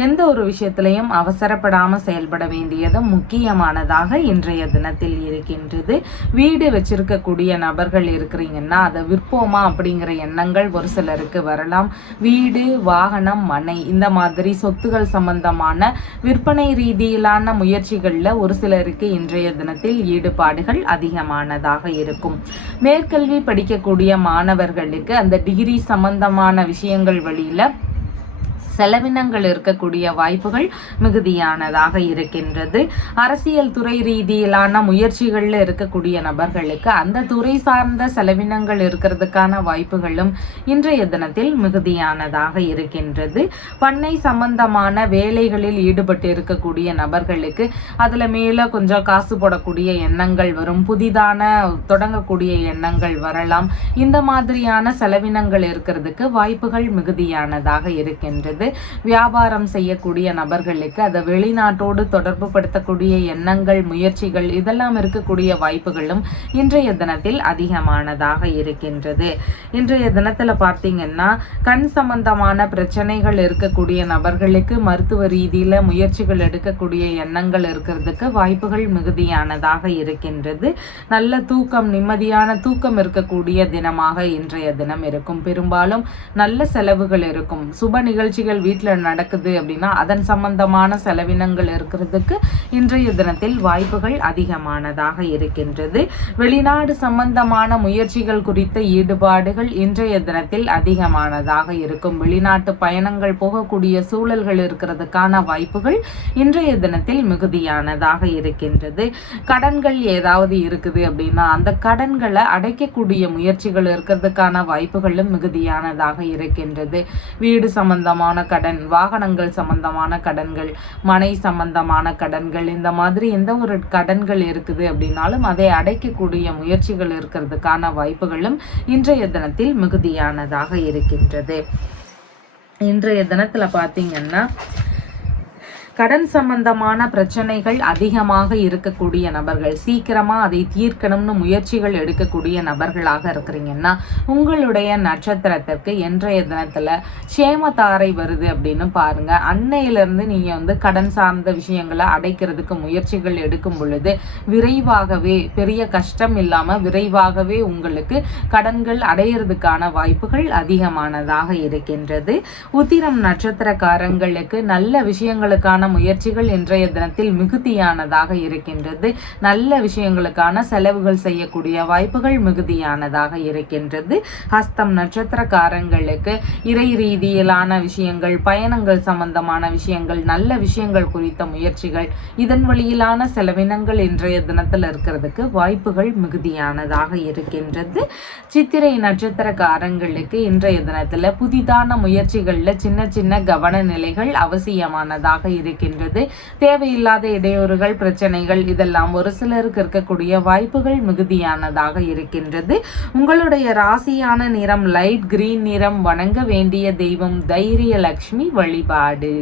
எந்த ஒரு விஷயத்திலையும் அவசரப்படாமல் செயல்பட வேண்டியது முக்கியமானதாக இன்றைய தினத்தில் இருக்கின்றது. வீடு வச்சிருக்கக்கூடிய நபர்கள் இருக்கிறீங்கன்னா அதை விற்போமா அப்படிங்கிற எண்ணங்கள் ஒரு சிலருக்கு வரலாம். வீடு, வாகனம், மனை இந்த மாதிரி சொத்துகள் சம்பந்தமான விற்பனை ரீதியிலான முயற்சிகளில் ஒரு சிலருக்கு இன்றைய தினத்தில் ஈடுபாடுகள் அதிகமானதாக இருக்கும். மேற்கல்வி படிக்கக்கூடிய மாணவர்களுக்கு அந்த டிகிரி சம்பந்தமான விஷயங்கள் வழியில் செலவினங்கள் இருக்கக்கூடிய வாய்ப்புகள் மிகுதியானதாக இருக்கின்றது. அரசியல் துறை ரீதியிலான முயற்சிகளில் இருக்கக்கூடிய நபர்களுக்கு அந்த துறை சார்ந்த செலவினங்கள் இருக்கிறதுக்கான வாய்ப்புகளும் இன்றைய தினத்தில் மிகுதியானதாக இருக்கின்றது. பண்ணை சம்பந்தமான வேலைகளில் ஈடுபட்டு இருக்கக்கூடிய நபர்களுக்கு அதில் மேலே கொஞ்சம் காசு போடக்கூடிய எண்ணங்கள் வரும். புதிதான தொடங்கக்கூடிய எண்ணங்கள் வரலாம். இந்த மாதிரியான செலவினங்கள் இருக்கிறதுக்கு வாய்ப்புகள் மிகுதியானதாக இருக்கின்றது. வியாபாரம் செய்யக்கூடிய நபர்களுக்கு அதை வெளிநாட்டோடு தொடர்பு படுத்தக்கூடிய எண்ணங்கள், முயற்சிகள் இதெல்லாம் இருக்கக்கூடிய வாய்ப்புகளும் இன்றைய தினத்தில் அதிகமானதாக இருக்கின்றது. இன்றைய தினத்தில் பார்த்தீங்கன்னா கண் சம்பந்தமான பிரச்சனைகள் இருக்கக்கூடிய நபர்களுக்கு மருத்துவ ரீதியில் முயற்சிகள் எடுக்கக்கூடிய எண்ணங்கள் இருக்கிறதுக்கு வாய்ப்புகள் மிகுதியானதாக இருக்கின்றது. நல்ல தூக்கம், நிம்மதியான தூக்கம் இருக்கக்கூடிய தினமாக இன்றைய தினம் இருக்கும். பெரும்பாலும் நல்ல செலவுகள் இருக்கும். சுப நிகழ்ச்சிகள் வீட்டில் நடக்குது அப்படின்னா அதன் சம்பந்தமான செலவினங்கள் இருக்கிறதுக்கு இன்றைய தினத்தில் வாய்ப்புகள் அதிகமானதாக இருக்கின்றது. வெளிநாடு சம்பந்தமான முயற்சிகள் குறித்த ஈடுபாடுகள் இன்றைய தினத்தில் அதிகமானதாக இருக்கும். வெளிநாட்டு பயணங்கள் போகக்கூடிய சூழல்கள் இருக்கிறதுக்கான வாய்ப்புகள் இன்றைய தினத்தில் மிகுதியானதாக இருக்கின்றது. கடன்கள் ஏதாவது இருக்குது அப்படின்னா அந்த கடன்களை அடைக்கக்கூடிய முயற்சிகள் இருக்கிறதுக்கான வாய்ப்புகளும் மிகுதியானதாக இருக்கின்றது. வீடு சம்பந்தமான கடன், வாகனங்கள் சம்பந்தமான கடன்கள், மனை சம்பந்தமான கடன்கள் இந்த மாதிரி எந்த ஒரு கடன்கள் இருக்குது அப்படின்னாலும் அதை அடைக்கக்கூடிய முயற்சிகள் இருக்கிறதுக்கான வாய்ப்புகளும் இன்றைய தினத்தில் மிகுதியானதாக இருக்கின்றது. இன்றைய தினத்தில் பார்த்தீங்கன்னா கடன் சம்பந்தமான பிரச்சனைகள் அதிகமாக இருக்கக்கூடிய நபர்கள், சீக்கிரமா அதை தீர்க்கணும்னு முயற்சிகள் எடுக்கக்கூடிய நபர்களாக இருக்கிறீங்கன்னா உங்களுடைய நட்சத்திரத்திற்கு இன்றைய தினத்துல சேமத்தாரை வருது அப்படின்னு பாருங்க. அன்னையிலிருந்து நீங்க கடன் சார்ந்த விஷயங்களை அடைக்கிறதுக்கு முயற்சிகள் எடுக்கும் பொழுது விரைவாகவே, பெரிய கஷ்டம் இல்லாம விரைவாகவே உங்களுக்கு கடன்கள் அடையிறதுக்கான வாய்ப்புகள் அதிகமானதாக இருக்கின்றது. உத்திரம் நட்சத்திரக்காரங்களுக்கு நல்ல விஷயங்களுக்கான முயற்சிகள் இன்றைய தினத்தில் மிகுதியானதாக இருக்கின்றது. நல்ல விஷயங்களுக்கான செலவுகள் செய்யக்கூடிய வாய்ப்புகள் மிகுதியானதாக இருக்கின்றது. ஹஸ்தம் நட்சத்திரக்காரங்களுக்கு இறை ரீதியிலான விஷயங்கள், பயணங்கள் சம்பந்தமான விஷயங்கள், நல்ல விஷயங்கள் குறித்த முயற்சிகள், இதன் வழியிலான செலவினங்கள் இன்றைய தினத்தில் இருக்கிறதுக்கு வாய்ப்புகள் மிகுதியானதாக இருக்கின்றது. சித்திரை நட்சத்திரக்காரங்களுக்கு இன்றைய தினத்தில் புதிதான முயற்சிகளில் சின்ன சின்ன கவன நிலைகள் அவசியமானதாக இருக்கின்றது. தேவையில்லாத இடையூறுகள், பிரச்சனைகள் இதெல்லாம் ஒரு சிலருக்கு இருக்கக்கூடிய வாய்ப்புகள் மிகுதியானதாக இருக்கின்றது. உங்களுடைய ராசியான நிறம் லைட் கிரீன் நிறம். வணங்க வேண்டிய தெய்வம் தைரிய லட்சுமி வழிபாடு.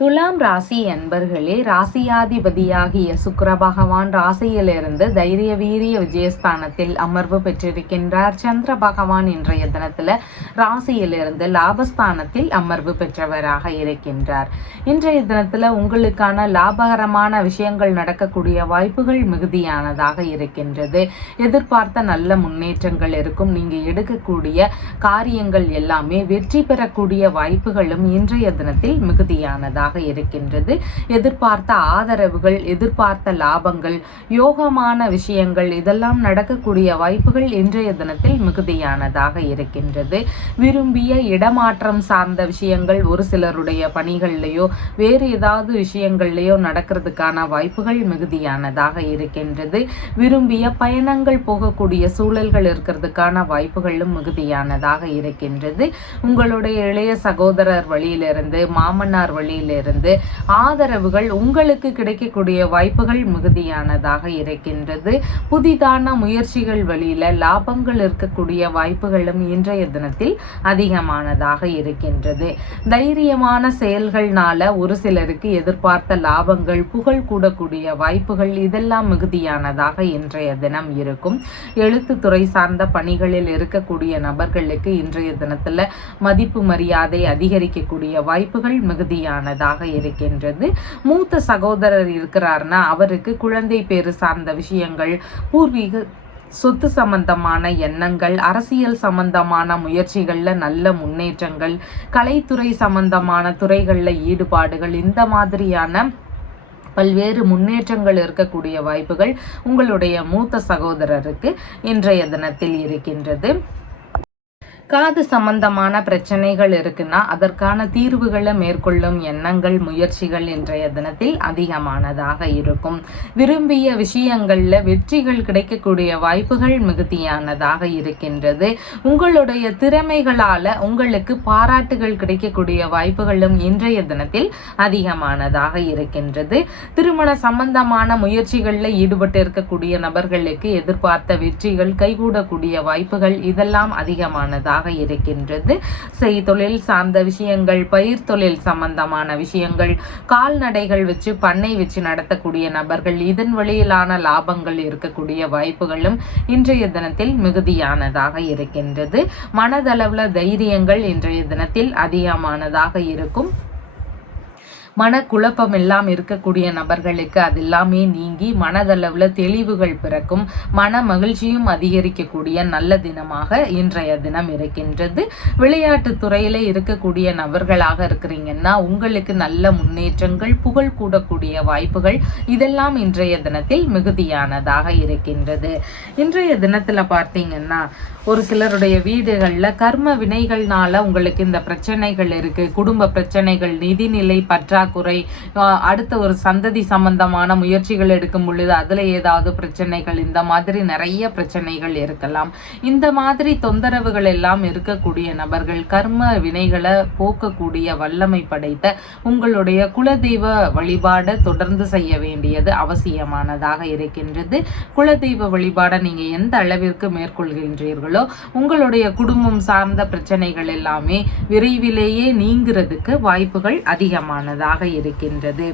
துலாம் ராசி என்பர்களே, ராசியாதிபதியாகிய சுக்கிர பகவான் ராசியிலிருந்து தைரிய வீரிய விஜயஸ்தானத்தில் அமர்வு பெற்றிருக்கின்றார். சந்திர பகவான் இன்றைய தினத்தில் ராசியிலிருந்து லாபஸ்தானத்தில் அமர்வு பெற்றவராக இருக்கின்றார். இன்றைய தினத்தில் உங்களுக்கான லாபகரமான விஷயங்கள் நடக்கக்கூடிய வாய்ப்புகள் மிகுதியானதாக இருக்கின்றது. எதிர்பார்த்த நல்ல முன்னேற்றங்கள் இருக்கும். நீங்கள் எடுக்கக்கூடிய காரியங்கள் எல்லாமே வெற்றி பெறக்கூடிய வாய்ப்புகளும் இன்றைய தினத்தில் மிகுதியானதாக இருக்கின்றது. எதிர்பார்த்த ஆதரவுகள், எதிர்பார்த்த லாபங்கள், யோகமான விஷயங்கள் இதெல்லாம் நடக்கக்கூடிய வாய்ப்புகள் இன்றைய தினத்தில் மிகுதியானதாக இருக்கின்றது. விரும்பிய இடமாற்றம் சார்ந்த விஷயங்கள் ஒரு சிலருடைய பணிகள்லையோ வேறு ஏதாவது விஷயங்கள்லையோ நடக்கிறதுக்கான வாய்ப்புகள் மிகுதியானதாக இருக்கின்றது. விரும்பிய பயணங்கள் போகக்கூடிய சூழல்கள் இருக்கிறதுக்கான வாய்ப்புகளும் மிகுதியானதாக இருக்கின்றது. உங்களுடைய இளைய சகோதரர் வழியிலிருந்து, மாமன்னார் வழியிலிருந்து நபர்களிடத்திலிருந்து ஆதரவுகள் உங்களுக்கு கிடைக்கக்கூடிய வாய்ப்புகள் மிகுதியானதாக இருக்கின்றது. புதிதான முயற்சிகள் வழியில லாபங்கள் இருக்கக்கூடிய வாய்ப்புகளும் இன்றைய தினத்தில் அதிகமானதாக இருக்கின்றது. தைரியமான செயல்கள்னால ஒரு சிலருக்கு எதிர்பார்த்த லாபங்கள், புகழ் கூடக்கூடிய வாய்ப்புகள் இதெல்லாம் மிகுதியானதாக இன்றைய தினம் இருக்கும். எழுத்துத்துறை சார்ந்த பணிகளில் இருக்கக்கூடிய நபர்களுக்கு இன்றைய தினத்துல மதிப்பு மரியாதை அதிகரிக்கக்கூடிய வாய்ப்புகள் மிகுதியானதாக இருக்கின்றது. மூத்த சகோதரர் இருக்கிறார்னா அவருக்கு குழந்தை பேறு சார்ந்த விஷயங்கள், பூர்வீக சொத்து சம்பந்தமான எண்ணங்கள், அரசியல் சம்பந்தமான முயற்சிகள்ல நல்ல முன்னேற்றங்கள், கலைத்துறை சம்பந்தமான துறைகள்ல ஈடுபாடுகள், இந்த மாதிரியான பல்வேறு முன்னேற்றங்கள் இருக்கக்கூடிய வாய்ப்புகள் உங்களுடைய மூத்த சகோதரருக்கு இன்றைய தினத்தில் இருக்கின்றது. காது சம்பந்தமான பிரச்சனைகள் இருக்குன்னா அதற்கான தீர்வுகளை மேற்கொள்ளும் எண்ணங்கள், முயற்சிகள் இன்றைய தினத்தில் அதிகமானதாக இருக்கும். விரும்பிய விஷயங்கள்ல வெற்றிகள் கிடைக்கக்கூடிய வாய்ப்புகள் மிகுதியானதாக இருக்கின்றது. உங்களுடைய திறமைகளால உங்களுக்கு பாராட்டுகள் கிடைக்கக்கூடிய வாய்ப்புகளும் இன்றைய தினத்தில் அதிகமானதாக இருக்கின்றது. திருமண சம்பந்தமான முயற்சிகளில் ஈடுபட்டு இருக்கக்கூடிய நபர்களுக்கு எதிர்பார்த்த வெற்றிகள் கைகூடக்கூடிய வாய்ப்புகள் இதெல்லாம் அதிகமானதாக இருக்கின்றது. செய்தொழில் சார்ந்த விஷயங்கள், பயிர் தொழில் சம்பந்தமான விஷயங்கள், கால்நடைகள் வச்சு பண்ணை வச்சு நடத்தக்கூடிய நபர்கள் இதன் வழியிலான லாபங்கள் இருக்கக்கூடிய வாய்ப்புகளும் இன்றைய தினத்தில் மிகுதியானதாக இருக்கின்றது. மனதளவுல தைரியங்கள் இன்றைய தினத்தில் அதிகமானதாக இருக்கும். மனக்குழப்பம் எல்லாம் இருக்கக்கூடிய நபர்களுக்கு அது எல்லாமே நீங்கி மனதளவுல தெளிவுகள் பிறக்கும். மன மகிழ்ச்சியும் அதிகரிக்கக்கூடிய நல்ல தினமாக இன்றைய தினம் இருக்கின்றது. விளையாட்டு துறையில இருக்கக்கூடிய நபர்களாக இருக்கிறீங்கன்னா உங்களுக்கு நல்ல முன்னேற்றங்கள், புகழ் கூடக்கூடிய வாய்ப்புகள் இதெல்லாம் இன்றைய தினத்தில் மிகுதியானதாக இருக்கின்றது. இன்றைய தினத்துல பார்த்தீங்கன்னா ஒரு சிலருடைய வீடுகள்ல கர்ம வினைகள்னால உங்களுக்கு இந்த பிரச்சனைகள் இருக்கு. குடும்ப பிரச்சனைகள், நிதிநிலை பற்றாக்குறை, அடுத்த ஒரு சந்ததி சம்பந்தமான முயற்சிகள் எடுக்கும் பொழுது அதுல ஏதாவது பிரச்சனைகள், இந்த மாதிரி நிறைய பிரச்சனைகள் இருக்கலாம். இந்த மாதிரி தொந்தரவுகள் எல்லாம் இருக்கக்கூடிய நபர்கள் கர்ம வினைகளை போக்கக்கூடிய வல்லமை படைத்த உங்களுடைய குலதெய்வ வழிபாடை தொடர்ந்து செய்ய வேண்டியது அவசியமானதாக இருக்கின்றது. குலதெய்வ வழிபாடை நீங்க எந்த அளவிற்கு மேற்கொள்கின்றீர்கள் உங்களுடைய குடும்பம் சார்ந்த பிரச்சனைகள் எல்லாமே விரைவிலேயே நீங்கிறதுக்கு வாய்ப்புகள் அதிகமானதாக இருக்கின்றது.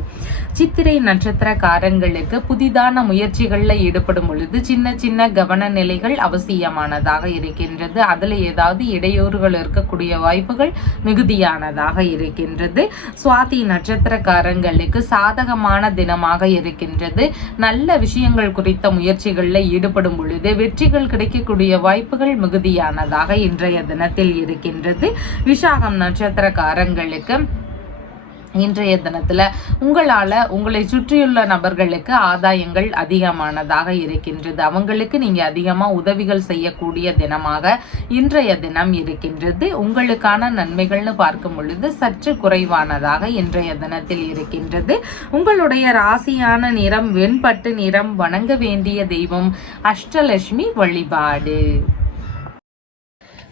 சித்திரை நட்சத்திரக்காரங்களுக்கு புதிதான முயற்சிகள்ல ஈடுபடும் பொழுது சின்ன சின்ன கவன நிலைகள் அவசியமானதாக இருக்கின்றது. அதுல ஏதாவது இடையூறுகள் இருக்கக்கூடிய வாய்ப்புகள் மிகுதியானதாக இருக்கின்றது. சுவாதி நட்சத்திரக்காரங்களுக்கு சாதகமான தினமாக இருக்கின்றது. நல்ல விஷயங்கள் குறித்த முயற்சிகள்ல ஈடுபடும் பொழுது வெற்றிகள் கிடைக்கக்கூடிய வாய்ப்புகள் மிகுதியானதாக இன்றைய தினத்தில் இருக்கின்றது. விசாகம் நட்சத்திரக்காரங்களுக்கு இன்றைய தினத்துல உங்களால உங்களை சுற்றியுள்ள நபர்களுக்கு ஆதாயங்கள் அதிகமானதாக இருக்கின்றது. அவங்களுக்கு நீங்க அதிகமா உதவிகள் செய்யக்கூடிய தினமாக இன்றைய தினம் இருக்கின்றது. உங்களுக்கான நன்மைகள்னு பார்க்கும் பொழுது சற்று குறைவானதாக இன்றைய தினத்தில் இருக்கின்றது. உங்களுடைய ராசியான நிறம் வெண்பட்டு நிறம். வணங்க வேண்டிய தெய்வம் அஷ்டலட்சுமி வழிபாடு.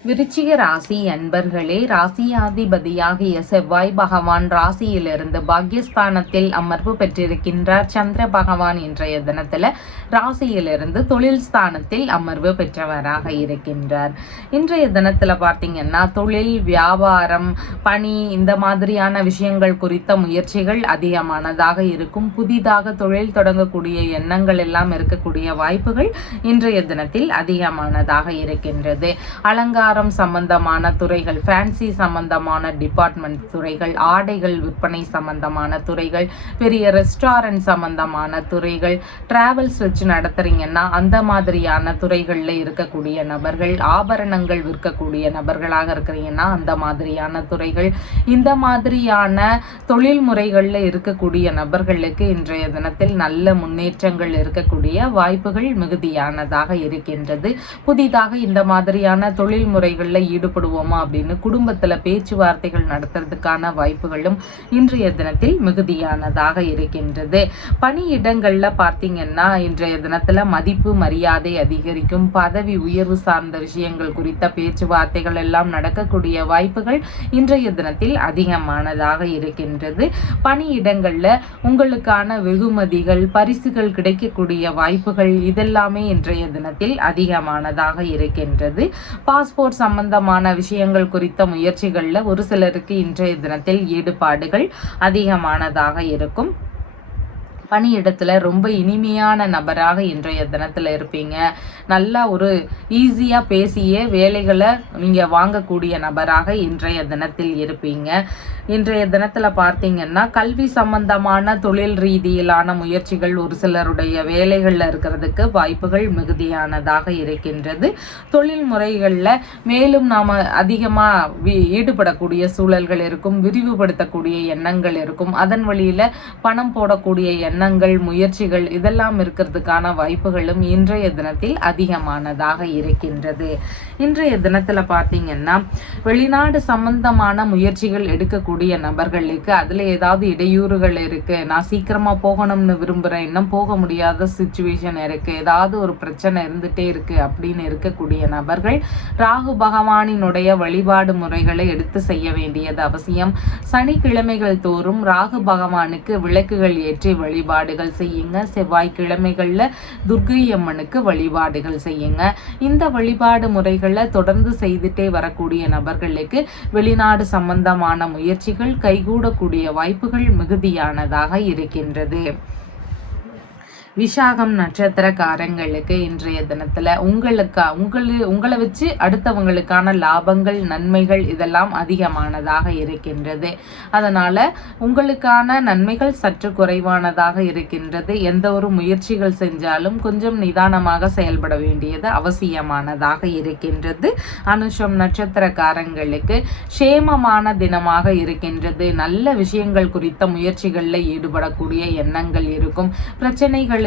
விருச்சிக ராசி அன்பர்களே, ராசியாதிபதியாகிய செவ்வாய் பகவான் ராசியிலிருந்து பாக்யஸ்தானத்தில் அமர்வு பெற்றிருக்கின்றார். சந்திர பகவான் இன்றைய தினத்துல ராசியிலிருந்து தொழில் ஸ்தானத்தில் அமர்வு பெற்றவராக இருக்கின்றார். இன்றைய தினத்துல பார்த்தீங்கன்னா தொழில், வியாபாரம், பணி இந்த மாதிரியான விஷயங்கள் குறித்த முயற்சிகள் அதிகமானதாக இருக்கும். புதிதாக தொழில் தொடங்கக்கூடிய எண்ணங்கள் எல்லாம் இருக்கக்கூடிய வாய்ப்புகள் இன்றைய தினத்தில் அதிகமானதாக இருக்கின்றது. அலங்கார சம்பந்தமான துறைகள், ஃபேன்சி சம்பந்தமான டிபார்ட்மெண்ட் துறைகள், ஆடைகள் விற்பனை சம்பந்தமான துறைகள், பெரிய ரெஸ்டாரண்ட் சம்பந்தமான துறைகள், டிராவல்ஸ் வச்சு நடத்துறீங்கன்னா அந்த மாதிரியான துறைகள்ல இருக்கக்கூடிய நபர்கள், ஆபரணங்கள் விற்கக்கூடிய நபர்களாக இருக்கிறீங்கன்னா அந்த மாதிரியான துறைகள், இந்த மாதிரியான தொழில் முறைகள்ல இருக்கக்கூடிய நபர்களுக்கு இன்றைய தினத்தில் நல்ல முன்னேற்றங்கள் இருக்கக்கூடிய வாய்ப்புகள் மிகுதியானதாக இருக்கின்றது. புதிதாக இந்த மாதிரியான தொழில் முறைகளில் ஈடுபடுவோமா அப்படின்னு குடும்பத்தில் பேச்சுவார்த்தைகள் நடத்துறதுக்கான வாய்ப்புகளும் இன்றைய தினத்தில் மிகுதியானதாக இருக்கின்றது. பணியிடங்களில் பார்த்தீங்கன்னா இன்றைய தினத்தில் மதிப்பு மரியாதை அதிகரிக்கும். பதவி உயர்வு சார்ந்த விஷயங்கள் குறித்த பேச்சுவார்த்தைகள் எல்லாம் நடக்கக்கூடிய வாய்ப்புகள் இன்றைய தினத்தில் அதிகமானதாக இருக்கின்றது. பணியிடங்களில் உங்களுக்கான வெகுமதிகள் பரிசுகள் கிடைக்கக்கூடிய வாய்ப்புகள் இதெல்லாமே இன்றைய தினத்தில் அதிகமானதாக இருக்கின்றது. பாஸ்போர்ட் சம்பந்தமான விஷயங்கள் குறித்த முயற்சிகளில் ஒரு சிலருக்கு இன்றைய தினத்தில் ஈடுபாடுகள் அதிகமானதாக இருக்கும். பணியிடத்தில் ரொம்ப இனிமையான நபராக இன்றைய தினத்தில் இருப்பீங்க. நல்லா ஒரு ஈஸியாக பேசிய வேலைகளை நீங்கள் வாங்கக்கூடிய நபராக இன்றைய தினத்தில் இருப்பீங்க. இன்றைய தினத்தில் பார்த்தீங்கன்னா கல்வி சம்பந்தமான தொழில் ரீதியிலான முயற்சிகள் ஒரு சிலருடைய வேலைகளில் இருக்கிறதுக்கு வாய்ப்புகள் மிகுதியானதாக இருக்கின்றது. தொழில் முறைகளில் மேலும் நாம் அதிகமாக ஈடுபடக்கூடிய சூழல்கள் இருக்கும். விரிவுபடுத்தக்கூடிய எண்ணங்கள் இருக்கும். அதன் வழியில் பணம் போடக்கூடிய எண்ணங்கள் முயற்சிகள் இதெல்லாம் இருக்கிறதுக்கான வாய்ப்புகளும் இன்றைய தினத்தில் அதிகமானதாக இருக்கின்றது. இன்றைய தினத்தில் பார்த்தீங்கன்னா வெளிநாடு சம்பந்தமான முயற்சிகள் எடுக்கக்கூடிய நபர்களுக்கு அதில் ஏதாவது இடையூறுகள் இருக்கு, நான் சீக்கிரமா போகணும்னு விரும்புகிறேன், இன்னும் போக முடியாத சிச்சுவேஷன் இருக்கு, ஏதாவது ஒரு பிரச்சனை இருந்துட்டே இருக்கு அப்படின்னு இருக்கக்கூடிய நபர்கள் ராகு பகவானினுடைய வழிபாடு முறைகளை எடுத்து செய்ய வேண்டியது அவசியம். சனிக்கிழமைகள் தோறும் ராகு பகவானுக்கு விளக்குகள் ஏற்றி வழிபாடுகள் செய்யுங்க. செவ்வாய்க்கிழமைகளில் துர்க்கை அம்மனுக்கு வழிபாடுகள் செய்யுங்க. இந்த வழிபாடு முறைகளை தொடர்ந்து செய்துட்டே வரக்கூடிய நபர்களுக்கு வெளிநாடு சம்பந்தமான முயற்சிகள் கைகூடக்கூடிய வாய்ப்புகள் மிகுதியானதாக இருக்கின்றது. விசாகம் நட்சத்திரக்காரங்களுக்கு இன்றைய தினத்தில் உங்களை வச்சு அடுத்தவங்களுக்கான லாபங்கள் நன்மைகள் இதெல்லாம் அதிகமானதாக இருக்கின்றது. அதனால் உங்களுக்கான நன்மைகள் சற்று குறைவானதாக இருக்கின்றது. எந்த ஒரு முயற்சிகள் செஞ்சாலும் கொஞ்சம் நிதானமாக செயல்பட வேண்டியது அவசியமானதாக இருக்கின்றது. அனுஷம் நட்சத்திரக்காரங்களுக்கு சேமமான தினமாக இருக்கின்றது. நல்ல விஷயங்கள் குறித்த முயற்சிகளில் ஈடுபடக்கூடிய எண்ணங்கள் இருக்கும். பிரச்சனைகள்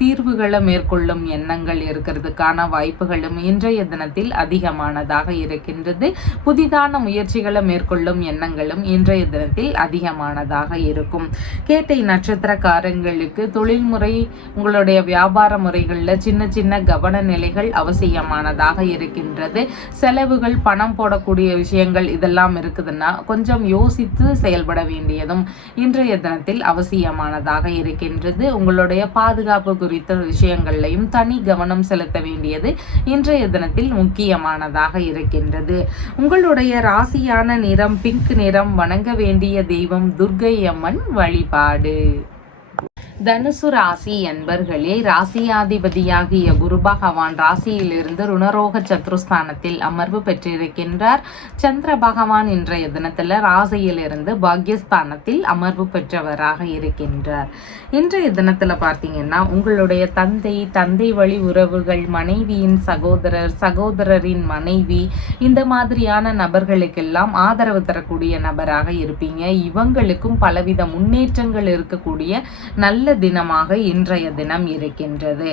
தீர்வுகளை மேற்கொள்ளும் எண்ணங்கள் இருக்கிறதுக்கான வாய்ப்புகளும் இன்றைய தினத்தில் அதிகமானதாக இருக்கின்றது. புதிதான முயற்சிகளை மேற்கொள்ளும் எண்ணங்களும் இன்றைய தினத்தில் அதிகமானதாக இருக்கும். கேட்டை நட்சத்திரக்காரங்களுக்கு தொழில்முறை உங்களுடைய வியாபார முறைகளில் சின்ன சின்ன கவன நிலைகள் அவசியமானதாக இருக்கின்றது. செலவுகள் பணம் போடக்கூடிய விஷயங்கள் இதெல்லாம் இருக்குதுன்னா கொஞ்சம் யோசித்து செயல்பட வேண்டியதும் இன்றைய தினத்தில் அவசியமானதாக இருக்கின்றது. உங்களுடைய பாதுகாப்பு குறித்த விஷயங்களையும் தனி கவனம் செலுத்த வேண்டியது இன்றைய தினத்தில் முக்கியமானதாக இருக்கின்றது. உங்களுடைய ராசியான நிறம் பிங்க் நிறம். வணங்க வேண்டிய தெய்வம் துர்க்கை அம்மன் வழிபாடு. தனுசு ராசி என்பர்களே, ராசியாதிபதியாகிய குரு பகவான் ராசியிலிருந்து ருணரோக சத்ருஸ்தானத்தில் அமர்வு பெற்றிருக்கின்றார். சந்திர பகவான் இன்றைய தினத்தில் ராசியிலிருந்து பாக்யஸ்தானத்தில் அமர்வு பெற்றவராக இருக்கின்றார். இன்றைய தினத்தில் பார்த்தீங்கன்னா உங்களுடைய தந்தை வழி உறவுகள், மனைவியின் சகோதரர், சகோதரரின் மனைவி, இந்த மாதிரியான நபர்களுக்கெல்லாம் ஆதரவு தரக்கூடிய நபராக இருப்பீங்க. இவங்களுக்கும் பலவித முன்னேற்றங்கள் இருக்கக்கூடிய நல்ல தினமாக இன்றைய தினம் இருக்கின்றது.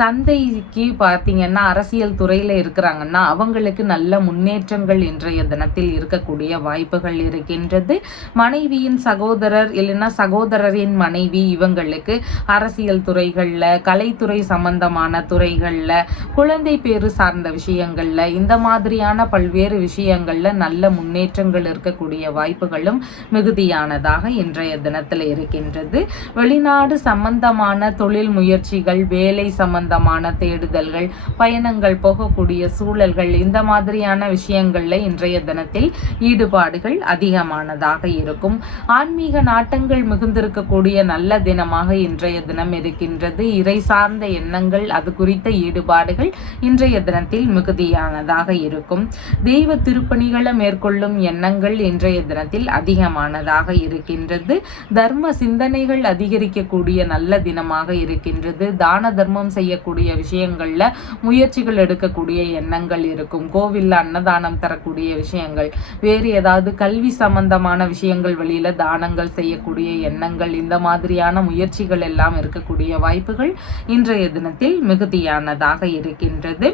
தந்தைக்கு பார்த்தீங்கன்னா அரசியல் துறையில இருக்கிறாங்கன்னா அவங்களுக்கு நல்ல முன்னேற்றங்கள் இன்றைய தினத்தில் இருக்கக்கூடிய வாய்ப்புகள் இருக்கின்றது. மனைவியின் சகோதரர் இல்லைன்னா சகோதரரின் மனைவி இவங்களுக்கு அரசியல் துறைகள்ல, கலைத்துறை சம்பந்தமான துறைகள்ல, குழந்தை பேரு சார்ந்த விஷயங்கள்ல, இந்த மாதிரியான பல்வேறு விஷயங்கள்ல நல்ல முன்னேற்றங்கள் இருக்கக்கூடிய வாய்ப்புகளும் மிகுதியானதாக இன்றைய தினத்தில் இருக்கின்றது. வெளிநாடு சம்பந்தமான தொழில் முயற்சிகள், வேலை சம்பந்தமான தேடுதல்கள், பயணங்கள் போகக்கூடிய சூழல்கள், இந்த மாதிரியான விஷயங்கள்ல இன்றைய தினத்தில் ஈடுபாடுகள் அதிகமானதாக இருக்கும். ஆன்மீக நாட்டங்கள் மிகுந்திருக்கக்கூடிய நல்ல தினமாக இன்றைய தினம் இருக்கின்றது. இறை சார்ந்த எண்ணங்கள், அது குறித்த ஈடுபாடுகள் இன்றைய தினத்தில் மிகுதியானதாக இருக்கும். தெய்வ திருப்பணிகளை மேற்கொள்ளும் எண்ணங்கள் இன்றைய தினத்தில் அதிகமானதாக இருக்கின்றது. தர்ம சிந்தனைகள் அதிகரிக்கக்கூடிய நல்ல தினமாக இருக்கின்றது. தான தர்மம் செய்யக்கூடிய விஷயங்கள்ல முயற்சிகள் எடுக்கக்கூடிய எண்ணங்கள் இருக்கும். கோவில்ல அன்னதானம் தரக்கூடிய விஷயங்கள், வேறு ஏதாவது கல்வி சம்பந்தமான விஷயங்கள் வழியில தானங்கள் செய்யக்கூடிய எண்ணங்கள், இந்த மாதிரியான முயற்சிகள் எல்லாம் இருக்கக்கூடிய வாய்ப்புகள் இன்றைய தினத்தில் மிகுதியானதாக இருக்கின்றது.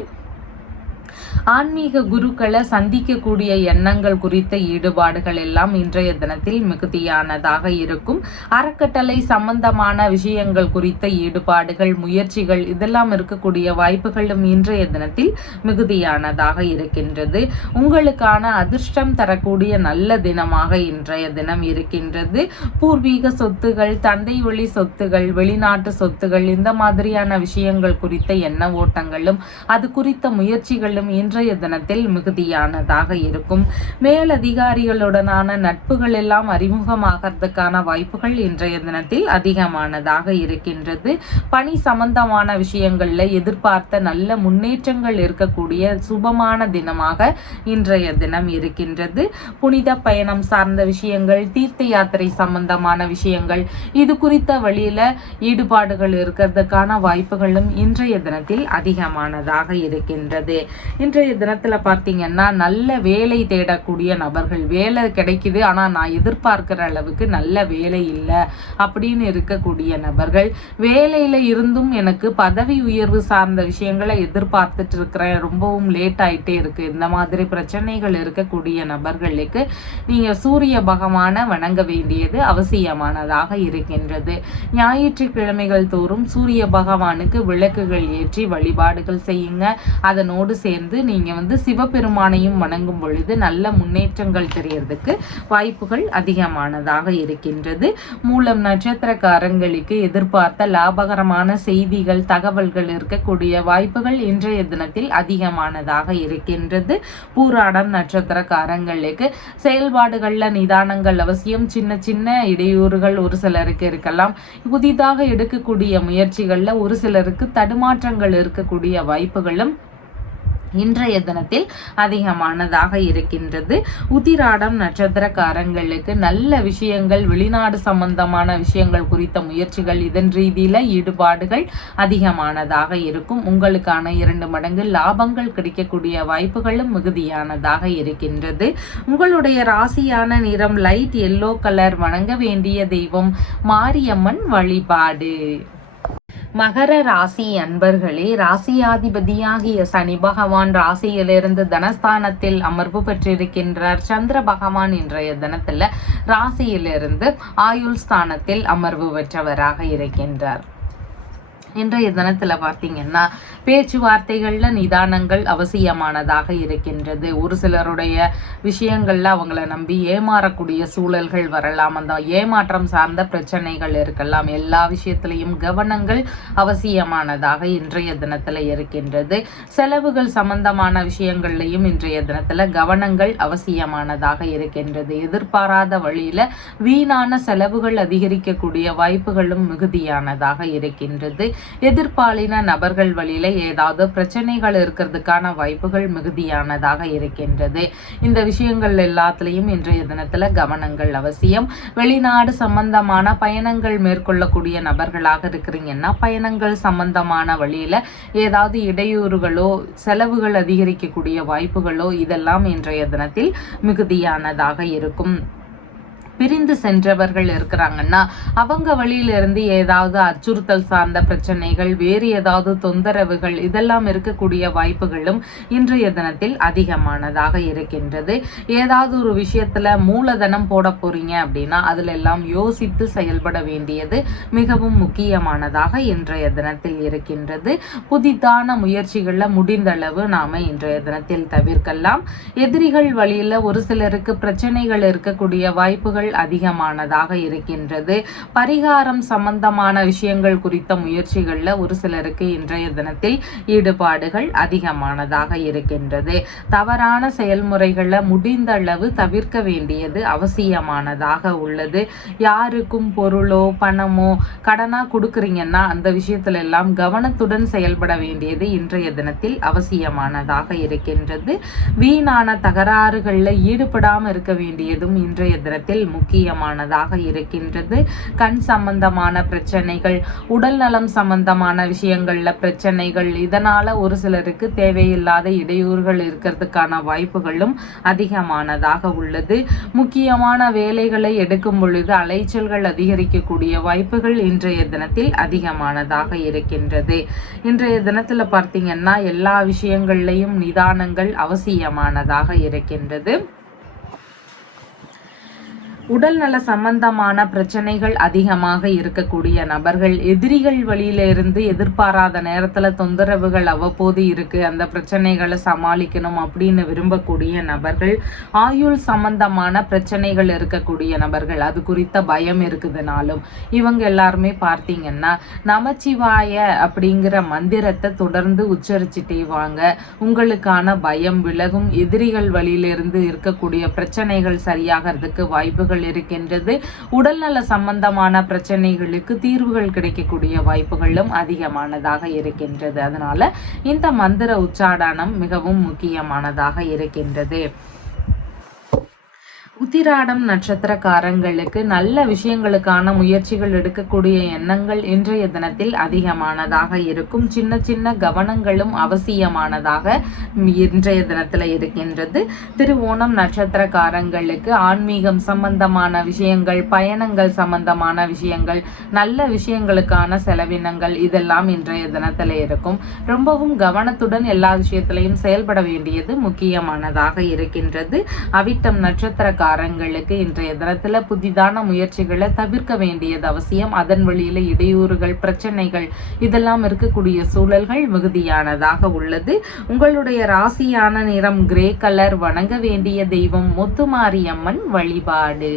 ஆன்மீக குருக்களை சந்திக்கக்கூடிய எண்ணங்கள் குறித்த ஈடுபாடுகள் எல்லாம் இன்றைய தினத்தில் மிகுதியானதாக இருக்கும். அறக்கட்டளை சம்பந்தமான விஷயங்கள் குறித்த ஈடுபாடுகள், முயற்சிகள் இதெல்லாம் இருக்கக்கூடிய வாய்ப்புகளும் இன்றைய தினத்தில் மிகுதியானதாக இருக்கின்றது. உங்களுக்கான அதிர்ஷ்டம் தரக்கூடிய நல்ல தினமாக இன்றைய தினம் இருக்கின்றது. பூர்வீக சொத்துகள், தந்தை வழி சொத்துகள், வெளிநாட்டு சொத்துகள் இந்த மாதிரியான விஷயங்கள் குறித்த எண்ண ஓட்டங்களும் அது குறித்த முயற்சிகளும் இன்றைய தினத்தில் மிகுதியானதாக இருக்கும். மேலதிகாரிகளுடனான நட்புகள் எல்லாம் அறிமுகமாகிறதுக்கான வாய்ப்புகள் இன்றைய தினத்தில் அதிகமானதாக இருக்கின்றது. பணி சம்பந்தமான விஷயங்கள்ல எதிர்பார்த்த நல்ல முன்னேற்றங்கள் இருக்கக்கூடிய சுபமான தினமாக இன்றைய தினம் இருக்கின்றது. புனித பயணம் சார்ந்த விஷயங்கள், தீர்த்த யாத்திரை சம்பந்தமான விஷயங்கள் இது குறித்த வழியில ஈடுபாடுகள் இருக்கிறதுக்கான வாய்ப்புகளும் இன்றைய தினத்தில் அதிகமானதாக இருக்கின்றது. இன்றைய தினத்துல பார்த்தீங்கன்னா நல்ல வேலை தேடக்கூடிய நபர்கள், வேலை கிடைக்குது ஆனா நான் எதிர்பார்க்கிற அளவுக்கு நல்ல வேலை இல்லை அப்படின்னு இருக்கக்கூடிய நபர்கள், வேலையில இருந்தும் எனக்கு பதவி உயர்வு சார்ந்த விஷயங்களை எதிர்பார்த்துட்டு இருக்கிறேன், ரொம்பவும் லேட் ஆயிட்டே இருக்கு, இந்த மாதிரி பிரச்சனைகள் இருக்கக்கூடிய நபர்களுக்கு நீங்க சூரிய பகவானை வணங்க வேண்டியது அவசியமானதாக இருக்கின்றது. ஞாயிற்றுக்கிழமைகள் தோறும் சூரிய பகவானுக்கு விளக்குகள் ஏற்றி வழிபாடுகள் செய்யுங்க. அதனோடு சேர்ந்து நீங்க சிவபெருமானையும் வணங்கும் பொழுது நல்ல முன்னேற்றங்கள் தெரியறதுக்கு வாய்ப்புகள் அதிகமானதாக இருக்கின்றது. மூலம் நட்சத்திரக்காரங்களுக்கு எதிர்பார்த்த லாபகரமான செய்திகள், தகவல்கள் இருக்கக்கூடிய வாய்ப்புகள் இன்றைய தினத்தில் அதிகமானதாக இருக்கின்றது. பூராடம் நட்சத்திரக்காரங்களுக்கு செயல்பாடுகள்ல நிதானங்கள் அவசியம். சின்ன சின்ன இடையூறுகள் ஒரு சிலருக்கு இருக்கலாம். புதிதாக எடுக்கக்கூடிய முயற்சிகள்ல ஒரு சிலருக்கு தடுமாற்றங்கள் இருக்கக்கூடிய வாய்ப்புகளும் இன்றைய தினத்தில் அதிகமானதாக இருக்கின்றது. உத்திராடம் நட்சத்திரக்காரங்களுக்கு நல்ல விஷயங்கள், வெளிநாடு சம்பந்தமான விஷயங்கள் குறித்த முயற்சிகள், இதன் ரீதியில ஈடுபாடுகள் அதிகமானதாக இருக்கும். உங்களுக்கான 2 மடங்கு லாபங்கள் கிடைக்கக்கூடிய வாய்ப்புகளும் மிகுதியானதாக இருக்கின்றது. உங்களுடைய ராசியான நிறம் லைட் எல்லோ கலர். வணங்க வேண்டிய தெய்வம் மாரியம்மன் வழிபாடு. மகர ராசி அன்பர்களே, ராசியாதிபதியாகிய சனி பகவான் ராசியிலிருந்து தனஸ்தானத்தில் அமர்வு பெற்றிருக்கின்றார். சந்திர பகவான் இன்றைய தினத்துல ராசியிலிருந்து ஆயுள் ஸ்தானத்தில் அமர்வு பெற்றவராக இருக்கின்றார். இன்றைய தினத்துல பார்த்தீங்கன்னா பேச்சுவார்த்தைகள்ல நிதானங்கள் அவசியமானதாக இருக்கின்றது. ஒரு சிலருடைய விஷயங்கள்ல அவங்கள நம்பி ஏமாறக்கூடிய சூழல்கள் வரலாம். அந்த ஏமாற்றம் சார்ந்த பிரச்சனைகள் இருக்கலாம். எல்லா விஷயத்திலையும் கவனங்கள் அவசியமானதாக இன்றைய தினத்துல இருக்கின்றது. செலவுகள் சம்பந்தமான விஷயங்கள்லையும் இன்றைய தினத்துல கவனங்கள் அவசியமானதாக இருக்கின்றது. எதிர்பாராத வழியில வீணான செலவுகள் அதிகரிக்கக்கூடிய வாய்ப்புகளும் மிகுதியானதாக இருக்கின்றது. எதிர்பாலின நபர்கள் வழியில ஏதாவது பிரச்சனைகள் இருக்கிறதுக்கான வாய்ப்புகள் மிகுதியானதாக இருக்கின்றது. இந்த விஷயங்கள் எல்லாத்திலையும் இன்றைய தினத்துல கவனங்கள் அவசியம். வெளிநாடு சம்பந்தமான பயணங்கள் மேற்கொள்ளக்கூடிய நபர்களாக இருக்கிறீங்கன்னா பயணங்கள் சம்பந்தமான வழியில ஏதாவது இடையூறுகளோ செலவுகள் அதிகரிக்கக்கூடிய வாய்ப்புகளோ இதெல்லாம் இன்றைய தினத்தில் மிகுதியானதாக இருக்கும். பிரிந்து சென்றவர்கள் இருக்கிறாங்கன்னா அவங்க வழியிலிருந்து ஏதாவது அச்சுறுத்தல் சார்ந்த பிரச்சனைகள், வேறு ஏதாவது தொந்தரவுகள் இதெல்லாம் இருக்கக்கூடிய வாய்ப்புகளும் இன்றைய தினத்தில் அதிகமானதாக இருக்கின்றது. ஏதாவது ஒரு விஷயத்துல மூலதனம் போட போறீங்க அப்படின்னா அதுல எல்லாம் யோசித்து செயல்பட வேண்டியது மிகவும் முக்கியமானதாக இன்றைய தினத்தில் இருக்கின்றது. புதிதான முயற்சிகள்ல முடிந்தளவு நாம இன்றைய தினத்தில் தவிர்க்கலாம். எதிரிகள் வழியில ஒரு சிலருக்கு பிரச்சனைகள் இருக்கக்கூடிய வாய்ப்புகள் அதிகமானதாக இருக்கின்றது. பரிகாரம் சம்பந்தமான விஷயங்கள் குறித்த முயற்சிகள்ல ஒரு சிலருக்கு இன்றைய தினத்தில் ஈடுபாடுகள் அதிகமானதாக இருக்கின்றது. தவறான செயல்முறைகளை முடிந்த அளவு தவிர்க்க வேண்டியது அவசியமானதாக உள்ளது. யாருக்கும் பொருளோ பணமோ கடனா கொடுக்குறீங்கன்னா அந்த விஷயத்துல எல்லாம் கவனத்துடன் செயல்பட வேண்டியது இன்றைய தினத்தில் அவசியமானதாக இருக்கின்றது. வீணான தகராறுகள்ல ஈடுபடாம இருக்க வேண்டியதும் இன்றைய தினத்தில் முக்கியமானதாக இருக்கின்றது. கண் சம்பந்தமான பிரச்சனைகள், உடல் நலம் சம்பந்தமான விஷயங்கள்ல பிரச்சனைகள், இதனால ஒரு சிலருக்கு தேவையில்லாத இடையூறுகள் இருக்கிறதுக்கான வாய்ப்புகளும் அதிகமானதாக உள்ளது. முக்கியமான வேலைகளை எடுக்கும் பொழுது அலைச்சல்கள் அதிகரிக்கக்கூடிய வாய்ப்புகள் இன்றைய தினத்தில் அதிகமானதாக இருக்கின்றது. இன்றைய தினத்துல பார்த்தீங்கன்னா எல்லா விஷயங்கள்லையும் நிதானங்கள் அவசியமானதாக இருக்கின்றது. உடல் நல சம்பந்தமான பிரச்சனைகள் அதிகமாக இருக்கக்கூடிய நபர்கள், எதிரிகள் வழியிலிருந்து எதிர்பாராத நேரத்துல தொந்தரவுகள் அவ்வப்போது இருக்கு, அந்த பிரச்சனைகளை சமாளிக்கணும் அப்படின்னு விரும்பக்கூடிய நபர்கள், ஆயுள் சம்பந்தமான பிரச்சனைகள் இருக்கக்கூடிய நபர்கள், அது குறித்த பயம் இருக்குதுனாலும் இவங்க எல்லாருமே பார்த்தீங்கன்னா நமச்சிவாய அப்படிங்கிற மந்திரத்தை தொடர்ந்து உச்சரிச்சுட்டே வாங்க. உங்களுக்கான பயம் விலகும். எதிரிகள் வழியிலிருந்து இருக்கக்கூடிய பிரச்சனைகள் சரியாகிறதுக்கு வாய்ப்புகள் இருக்கின்றது. உடல்நல சம்பந்தமான பிரச்சனைகளுக்கு தீர்வுகள் கிடைக்கக்கூடிய வாய்ப்புகளும் அதிகமானதாக இருக்கின்றது. அதனால இந்த மந்திர உச்சாடனம் மிகவும் முக்கியமானதாக இருக்கின்றது. உத்திராடம் நட்சத்திரக்காரங்களுக்கு நல்ல விஷயங்களுக்கான முயற்சிகள் எடுக்கக்கூடிய எண்ணங்கள் இன்றைய தினத்தில் அதிகமானதாக இருக்கும். சின்ன சின்ன கவனங்களும் அவசியமானதாக இன்றைய தினத்தில் இருக்கின்றது. திருவோணம் நட்சத்திரக்காரங்களுக்கு ஆன்மீகம் சம்பந்தமான விஷயங்கள், பயணங்கள் சம்பந்தமான விஷயங்கள், நல்ல விஷயங்களுக்கான செலவினங்கள் இதெல்லாம் இன்றைய தினத்தில் இருக்கும். ரொம்பவும் கவனத்துடன் எல்லா விஷயத்திலையும் செயல்பட வேண்டியது முக்கியமானதாக இருக்கின்றது. அவிட்டம் நட்சத்திரக்காரங்களுக்கு இன்றைய தினத்துல புதிதான முயற்சிகளை தவிர்க்க வேண்டியது அவசியம். அதன் வழியில இடையூறுகள், பிரச்சனைகள் இதெல்லாம் இருக்கக்கூடிய சூழல்கள் மிகுதியானதாக உள்ளது. உங்களுடைய ராசியான நிறம் கிரே கலர். வணங்க வேண்டிய தெய்வம் முத்துமாரியம்மன் வழிபாடு.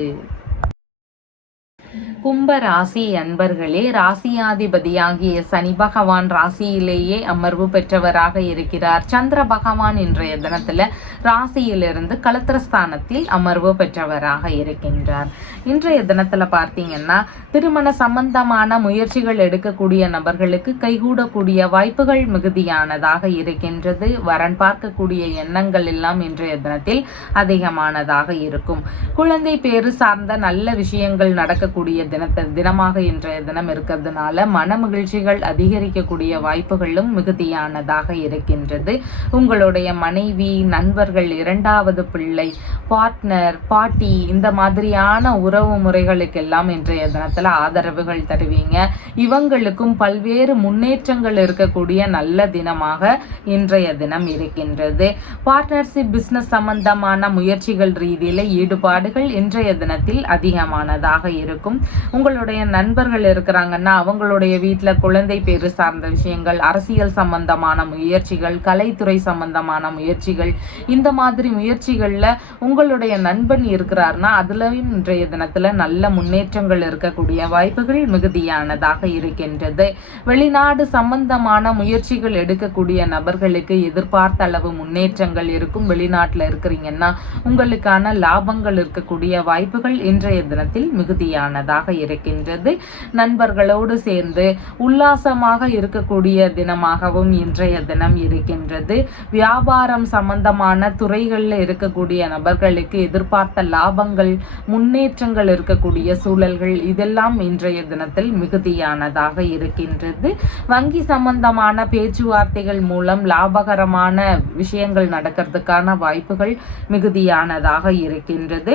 கும்ப ராசி அன்பர்களே, ராசியாதிபதியாகிய சனி பகவான் ராசியிலேயே அமர்வு பெற்றவராக இருக்கிறார். சந்திர பகவான் இன்றைய தினத்துல ராசியிலிருந்து களத்திரஸ்தானத்தில் அமர்வு பெற்றவராக இருக்கின்றார். இன்றைய தினத்துல பார்த்தீங்கன்னா திருமண சம்பந்தமான முயற்சிகள் எடுக்கக்கூடிய நபர்களுக்கு கைகூடக்கூடிய வாய்ப்புகள் மிகுதியானதாக இருக்கின்றது. வரன் பார்க்கக்கூடிய எண்ணங்கள் எல்லாம் இன்றைய தினத்தில் அதிகமானதாக இருக்கும். குழந்தை பேறு சார்ந்த நல்ல விஷயங்கள் நடக்கக்கூடிய தினமாக இன்றைய தினம் இருக்கிறதுனால மன மகிழ்ச்சிகள் அதிகரிக்கக்கூடிய வாய்ப்புகளும் மிகுதியானதாக இருக்கின்றது. உங்களுடைய மனைவி, நண்பர்கள், இரண்டாவது பிள்ளை, பார்ட்னர், பாட்டி இந்த மாதிரியான உறவு முறைகளுக்கெல்லாம் இன்றைய தினத்துல ஆதரவுகள் தருவீங்க. இவங்களுக்கும் பல்வேறு முன்னேற்றங்கள் இருக்கக்கூடிய நல்ல தினமாக இன்றைய தினம் இருக்கின்றது. பார்ட்னர்ஷிப், பிசினஸ் சம்பந்தமான முயற்சிகள் ரீதியில ஈடுபாடுகள் இன்றைய தினத்தில் அதிகமானதாக இருக்கும். உங்களுடைய நண்பர்கள் இருக்கிறாங்கன்னா அவங்களுடைய வீட்டில் குழந்தை பேரு சார்ந்த விஷயங்கள், அரசியல் சம்பந்தமான முயற்சிகள், கலைத்துறை சம்பந்தமான முயற்சிகள், இந்த மாதிரி முயற்சிகளில் உங்களுடைய நண்பன் இருக்கிறார்னா அதுலயும் இன்றைய தினத்தில் நல்ல முன்னேற்றங்கள் இருக்கக்கூடிய வாய்ப்புகள் மிகுதியானதாக இருக்கின்றது. வெளிநாடு சம்பந்தமான முயற்சிகள் எடுக்கக்கூடிய நபர்களுக்கு எதிர்பார்த்த அளவு முன்னேற்றங்கள் இருக்கும். வெளிநாட்டில் இருக்கிறீங்கன்னா உங்களுக்கான லாபங்கள் இருக்கக்கூடிய வாய்ப்புகள் இன்றைய தினத்தில் மிகுதியானதாக இருக்கின்றது. நண்பர்களோடு சேர்ந்து உல்லாசமாக இருக்கக்கூடிய தினமாகவும் இன்றைய தினம் இருக்கின்றது. வியாபாரம் சம்பந்தமான துறைகளில் இருக்கக்கூடிய நபர்களுக்கு எதிர்பார்த்த லாபங்கள், முன்னேற்றங்கள் இருக்கக்கூடிய சூழல்கள் இதெல்லாம் இன்றைய தினத்தில் மிகுதியானதாக இருக்கின்றது. வங்கி சம்பந்தமான பேச்சுவார்த்தைகள் மூலம் லாபகரமான விஷயங்கள் நடக்கிறதுக்கான வாய்ப்புகள் மிகுதியானதாக இருக்கின்றது.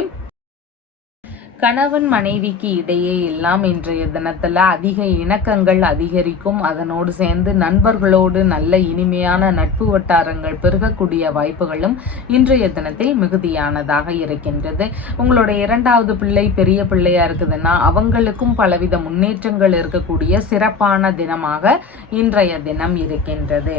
கணவன் மனைவிக்கு இடையே எல்லாம் இன்றைய தினத்துல அதிக இணக்கங்கள் அதிகரிக்கும். அதனோடு சேர்ந்து நண்பர்களோடு நல்ல இனிமையான நட்பு வட்டாரங்கள் பெருகக்கூடிய வாய்ப்புகளும் இன்றைய தினத்தில் மிகுதியானதாக இருக்கின்றது. உங்களுடைய இரண்டாவது பிள்ளை பெரிய பிள்ளையா இருக்குதுன்னா அவங்களுக்கும் பலவித முன்னேற்றங்கள் இருக்கக்கூடிய சிறப்பான தினமாக இன்றைய தினம் இருக்கின்றது.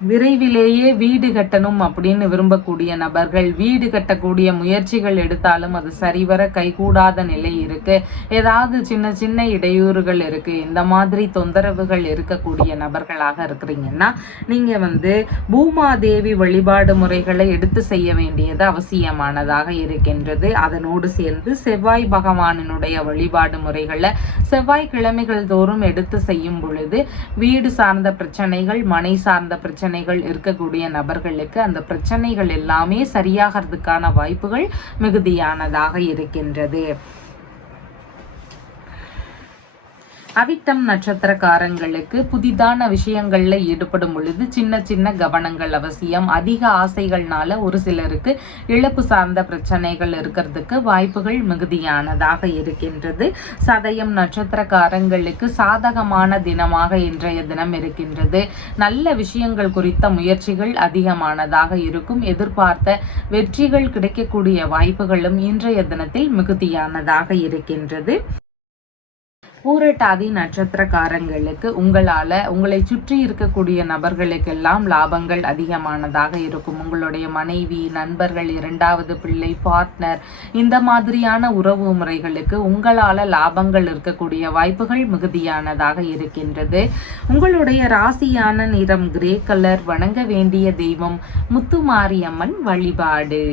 விரைவிலேயே வீடு கட்டணும் அப்படின்னு விரும்பக்கூடிய நபர்கள், வீடு கட்டக்கூடிய முயற்சிகள் எடுத்தாலும் அது சரிவர கைகூடாத நிலை இருக்கு. ஏதாவது சின்ன சின்ன இடையூறுகள் இருக்கு. இந்த மாதிரி தொந்தரவுகள் இருக்கக்கூடிய நபர்களாக இருக்கிறீங்கன்னா நீங்க பூமாதேவி வழிபாடு முறைகளை எடுத்து செய்ய வேண்டியது அவசியமானதாக இருக்கின்றது. அதனோடு சேர்ந்து செவ்வாய் பகவானினுடைய வழிபாடு முறைகளை செவ்வாய்க்கிழமைகள் தோறும் எடுத்து செய்யும் பொழுது வீடு சார்ந்த பிரச்சனைகள், மனை சார்ந்த பிரச்சனை பிரச்சனைகள் இருக்கக்கூடிய நபர்களுக்கு அந்த பிரச்சனைகள் எல்லாமே சரியாகிறதுக்கான வாய்ப்புகள் மிகுதியானதாக இருக்கின்றது. அவிட்டம் நட்சத்திரக்காரங்களுக்கு புதிதான விஷயங்கள்ல ஈடுபடும் பொழுது சின்ன சின்ன கவனங்கள் அவசியம். அதிக ஆசைகள்னால ஒரு சிலருக்கு இழப்பு சார்ந்த பிரச்சனைகள் இருக்கிறதுக்கு வாய்ப்புகள் மிகுதியானதாக இருக்கின்றது. சதயம் நட்சத்திரக்காரங்களுக்கு சாதகமான தினமாக இன்றைய தினம் இருக்கின்றது. நல்ல விஷயங்கள் குறித்த முயற்சிகள் அதிகமானதாக இருக்கும். எதிர்பார்த்த வெற்றிகள் கிடைக்கக்கூடிய வாய்ப்புகளும் இன்றைய தினத்தில் மிகுதியானதாக இருக்கின்றது. பூரட்டாதி நட்சத்திரக்காரங்களுக்கு உங்களை சுற்றி இருக்கக்கூடிய நபர்களுக்கெல்லாம் லாபங்கள் அதிகமானதாக இருக்கும். உங்களுடைய மனைவி, நண்பர்கள், இரண்டாவது பிள்ளை, பார்ட்னர், இந்த மாதிரியான உறவு முறைகளுக்கு உங்களால லாபங்கள் இருக்கக்கூடிய வாய்ப்புகள் மிகுதியானதாக இருக்கின்றது. உங்களுடைய ராசியான நிறம் கிரே கலர். வணங்க வேண்டிய தெய்வம் முத்துமாரியம்மன் வழிபாடு.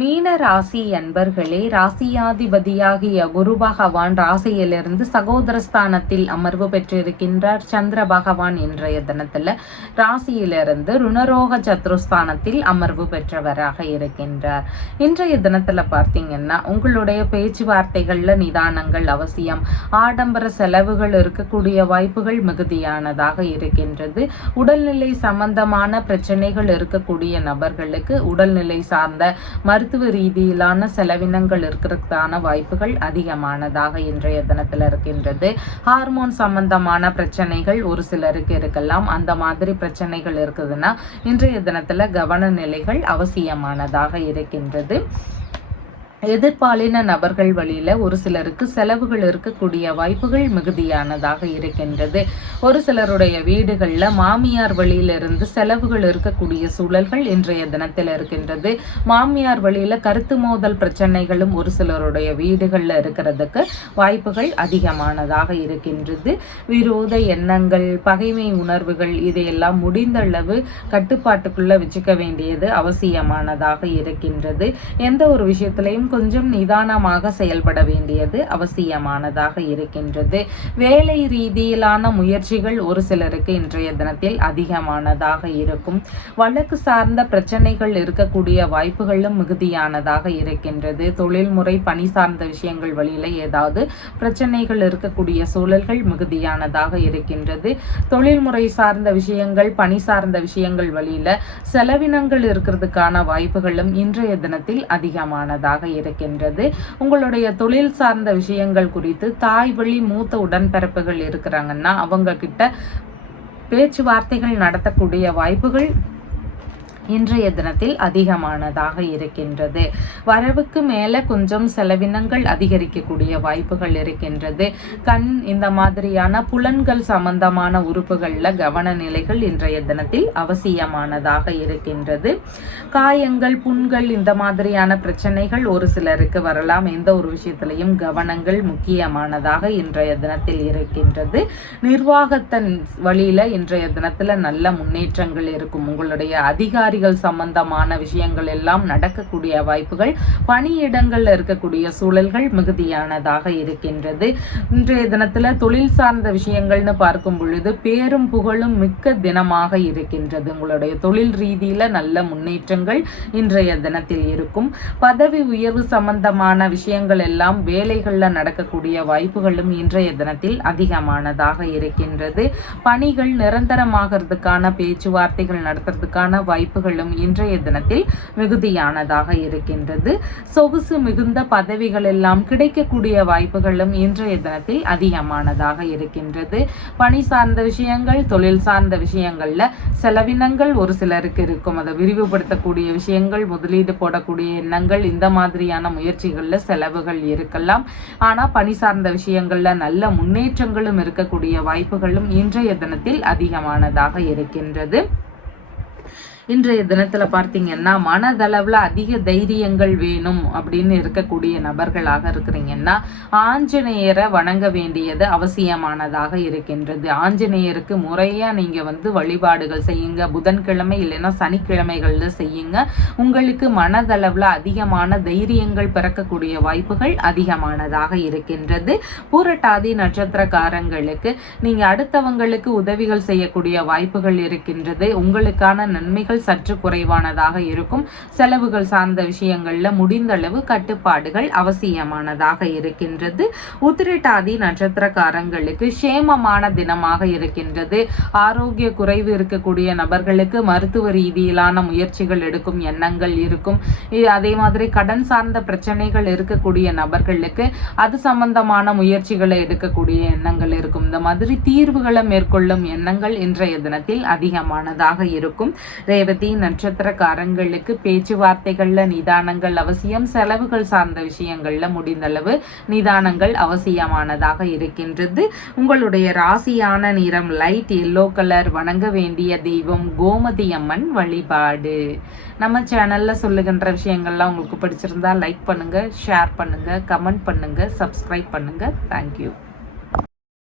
மீன ராசி அன்பர்களே, ராசியாதிபதியாகிய குரு பகவான் ராசியிலிருந்து சகோதரஸ்தானத்தில் அமர்வு பெற்றிருக்கின்றார். சந்திர பகவான் இன்றைய தினத்துல ராசியிலிருந்து ருணரோக சத்ருஸ்தானத்தில் அமர்வு பெற்றவராக இருக்கின்றார். இன்றைய தினத்துல பார்த்தீங்கன்னா உங்களுடைய பேச்சுவார்த்தைகள்ல நிதானங்கள் அவசியம். ஆடம்பர செலவுகள் இருக்கக்கூடிய வாய்ப்புகள் மிகுதியானதாக இருக்கின்றது. உடல்நிலை சம்பந்தமான பிரச்சனைகள் இருக்கக்கூடிய நபர்களுக்கு உடல்நிலை சார்ந்த மருத்துவ ரீதியிலான செலவினங்கள் இருக்கிறதுக்கான வாய்ப்புகள் அதிகமானதாக இன்றைய தினத்தில் இருக்கின்றது. ஹார்மோன் சம்பந்தமான பிரச்சனைகள் ஒரு சிலருக்கு இருக்கலாம். அந்த மாதிரி பிரச்சனைகள் இருக்குதுன்னா இன்றைய தினத்துல கவன நிலைகள் அவசியமானதாக இருக்கின்றது. எதிர்பாலின நபர்கள் வழியில ஒரு சிலருக்கு செலவுகள் இருக்கக்கூடிய வாய்ப்புகள் மிகுதியானதாக இருக்கின்றது. ஒரு சிலருடைய வீடுகள்ல மாமியார் வழியிலிருந்து செலவுகள் இருக்கக்கூடிய சூழல்கள் இன்றைய தினத்தில் இருக்கின்றது. மாமியார் வழியில கருத்து மோதல் பிரச்சனைகளும் ஒரு சிலருடைய வீடுகள்ல இருக்கிறதுக்கு வாய்ப்புகள் அதிகமானதாக இருக்கின்றது. விரோத எண்ணங்கள், பகைமை உணர்வுகள் இதையெல்லாம் முடிந்த அளவு கட்டுப்பாட்டுக்குள்ள வச்சுக்க வேண்டியது அவசியமானதாக இருக்கின்றது. எந்த ஒரு விஷயத்திலையும் கொஞ்சம் நிதானமாக செயல்பட வேண்டியது அவசியமானதாக இருக்கின்றது. வேலை ரீதியிலான முயற்சிகள் ஒரு சிலருக்கு இன்றைய தினத்தில் அதிகமானதாக இருக்கும். வழக்கு சார்ந்த பிரச்சனைகள் இருக்கக்கூடிய வாய்ப்புகளும் மிகுதியானதாக இருக்கின்றது. தொழில்முறை பணி சார்ந்த விஷயங்கள் வழியில ஏதாவது பிரச்சனைகள் இருக்கக்கூடிய சூழல்கள் மிகுதியானதாக இருக்கின்றது. தொழில்முறை சார்ந்த விஷயங்கள், பணி சார்ந்த விஷயங்கள் வழியில செலவினங்கள் இருக்கிறதுக்கான வாய்ப்புகளும் இன்றைய தினத்தில் அதிகமானதாக இருக்கின்றது. உங்களுடைய தொழில் சார்ந்த விஷயங்கள் குறித்து தாய் வழி மூத்த உடன்பிறப்புகள் இருக்கிறாங்கன்னா அவங்க கிட்ட பேச்சுவார்த்தைகள் நடத்தக்கூடிய வாய்ப்புகள் இன்றைய தினத்தில் அதிகமானதாக இருக்கின்றது. வரவுக்கு மேல கொஞ்சம் செலவினங்கள் அதிகரிக்கக்கூடிய வாய்ப்புகள் இருக்கின்றது. கண் இந்த மாதிரியான புலன்கள் சம்பந்தமான உறுப்புகள்ல கவன நிலைகள் இன்றைய தினத்தில் அவசியமானதாக இருக்கின்றது. காயங்கள், புண்கள் இந்த மாதிரியான பிரச்சனைகள் ஒரு சிலருக்கு வரலாம். எந்த ஒரு விஷயத்திலையும் கவனங்கள் முக்கியமானதாக இன்றைய தினத்தில் இருக்கின்றது. நிர்வாகத்தின் வழியில இன்றைய தினத்துல நல்ல முன்னேற்றங்கள் இருக்கும். உங்களுடைய அதிகாரிகள் சம்பந்தமான விஷயங்கள் எல்லாம் நடக்கக்கூடிய வாய்ப்புகள், பணியிடங்கள்ல இருக்கக்கூடிய சூழல்கள் மிகுதியானதாக இருக்கின்றது. இன்றைய தினத்துல தொழில் சார்ந்த விஷயங்கள்னு பார்க்கும் பொழுது பேரும் புகழும் மிக்க தினமாக இருக்கின்றது. உங்களுடைய தொழில் ரீதியில நல்ல முன்னேற்றங்கள் இன்றைய தினத்தில் இருக்கும். பதவி உயர்வு சம்பந்தமான விஷயங்கள் எல்லாம் வேலைகள்ல நடக்கக்கூடிய வாய்ப்புகளும் இன்றைய தினத்தில் அதிகமானதாக இருக்கின்றது. பணிகள் நிரந்தரமாகிறதுக்கான பேச்சுவார்த்தைகள் நடத்துறதுக்கான வாய்ப்புகளும் இன்றைய தினத்தில் மிகுதியானதாக இருக்கின்றது. சொகுசு மிகுந்த பதவிகள் எல்லாம் கிடைக்கக்கூடிய வாய்ப்புகளும் இன்றைய தினத்தில் அதிகமானதாக இருக்கின்றது. பணி சார்ந்த விஷயங்கள், தொழில் சார்ந்த விஷயங்கள்ல செலவினங்கள் ஒரு சிலருக்கு இருக்கும். அதை விரிவுபடுத்தக்கூடிய விஷயங்கள், முதலீடு போடக்கூடிய எண்ணங்கள், இந்த மாதிரியான முயற்சிகள்ல செலவுகள் இருக்கலாம். ஆனா பணி சார்ந்த விஷயங்கள்ல நல்ல முன்னேற்றங்களும் இருக்கக்கூடிய வாய்ப்புகளும் இன்றைய தினத்தில் அதிகமானதாக இருக்கின்றது. இன்றைய தினத்துல பார்த்தீங்கன்னா மனதளவில் அதிக தைரியங்கள் வேணும் அப்படின்னு இருக்கக்கூடிய நபர்களாக இருக்கிறீங்கன்னா ஆஞ்சநேயரை வணங்க வேண்டியது அவசியமானதாக இருக்கின்றது. ஆஞ்சநேயருக்கு முறையா நீங்க வழிபாடுகள் செய்யுங்க. புதன்கிழமை இல்லைன்னா சனிக்கிழமைகள்ல செய்யுங்க. உங்களுக்கு மனதளவில் அதிகமான தைரியங்கள் பிறக்கக்கூடிய வாய்ப்புகள் அதிகமானதாக இருக்கின்றது. பூரட்டாதி நட்சத்திரக்காரங்களுக்கு நீங்க அடுத்தவங்களுக்கு உதவிகள் செய்யக்கூடிய வாய்ப்புகள் இருக்கின்றது. உங்களுக்கான நன்மைகள் சற்று குறைவானதாக இருக்கும். செலவுகள் சார்ந்த விஷயங்கள்ல முடிந்தளவு கட்டுப்பாடுகள் அவசியமானதாக இருக்கின்றது. உத்திரட்டாதி நட்சத்திரக்காரங்களுக்கு சேமமான தினமாக இருக்கின்றது. ஆரோக்கிய குறைவு இருக்கக்கூடிய நபர்களுக்கு மருத்துவ ரீதியிலான முயற்சிகள் எடுக்கும் எண்ணங்கள் இருக்கும். அதே மாதிரி கடன் சார்ந்த பிரச்சனைகள் இருக்கக்கூடிய நபர்களுக்கு அது சம்பந்தமான முயற்சிகளை எடுக்கக்கூடிய எண்ணங்கள் இருக்கும். இந்த மாதிரி தீர்வுகளை மேற்கொள்ளும் எண்ணங்கள் இன்றைய தினத்தில் அதிகமானதாக இருக்கும். ரேவதி நட்சத்திரக்காரங்களுக்கு பேச்சுவார்த்தைகள்ல நிதானங்கள் அவசியம். செலவுகள் சார்ந்த விஷயங்கள்ல முடிந்தளவு நிதானங்கள் அவசியமானதாக இருக்கின்றது. உங்களுடைய ராசியான நிறம் லைட் எல்லோ கலர். வணங்க வேண்டிய தெய்வம் கோமதி அம்மன் வழிபாடு. நம்ம சேனல்ல சொல்லுகின்ற விஷயங்கள்லாம் உங்களுக்கு பிடிச்சிருந்தா லைக் பண்ணுங்க, ஷேர் பண்ணுங்க, கமெண்ட் பண்ணுங்க, சப்ஸ்கிரைப் பண்ணுங்க. தேங்க்யூ.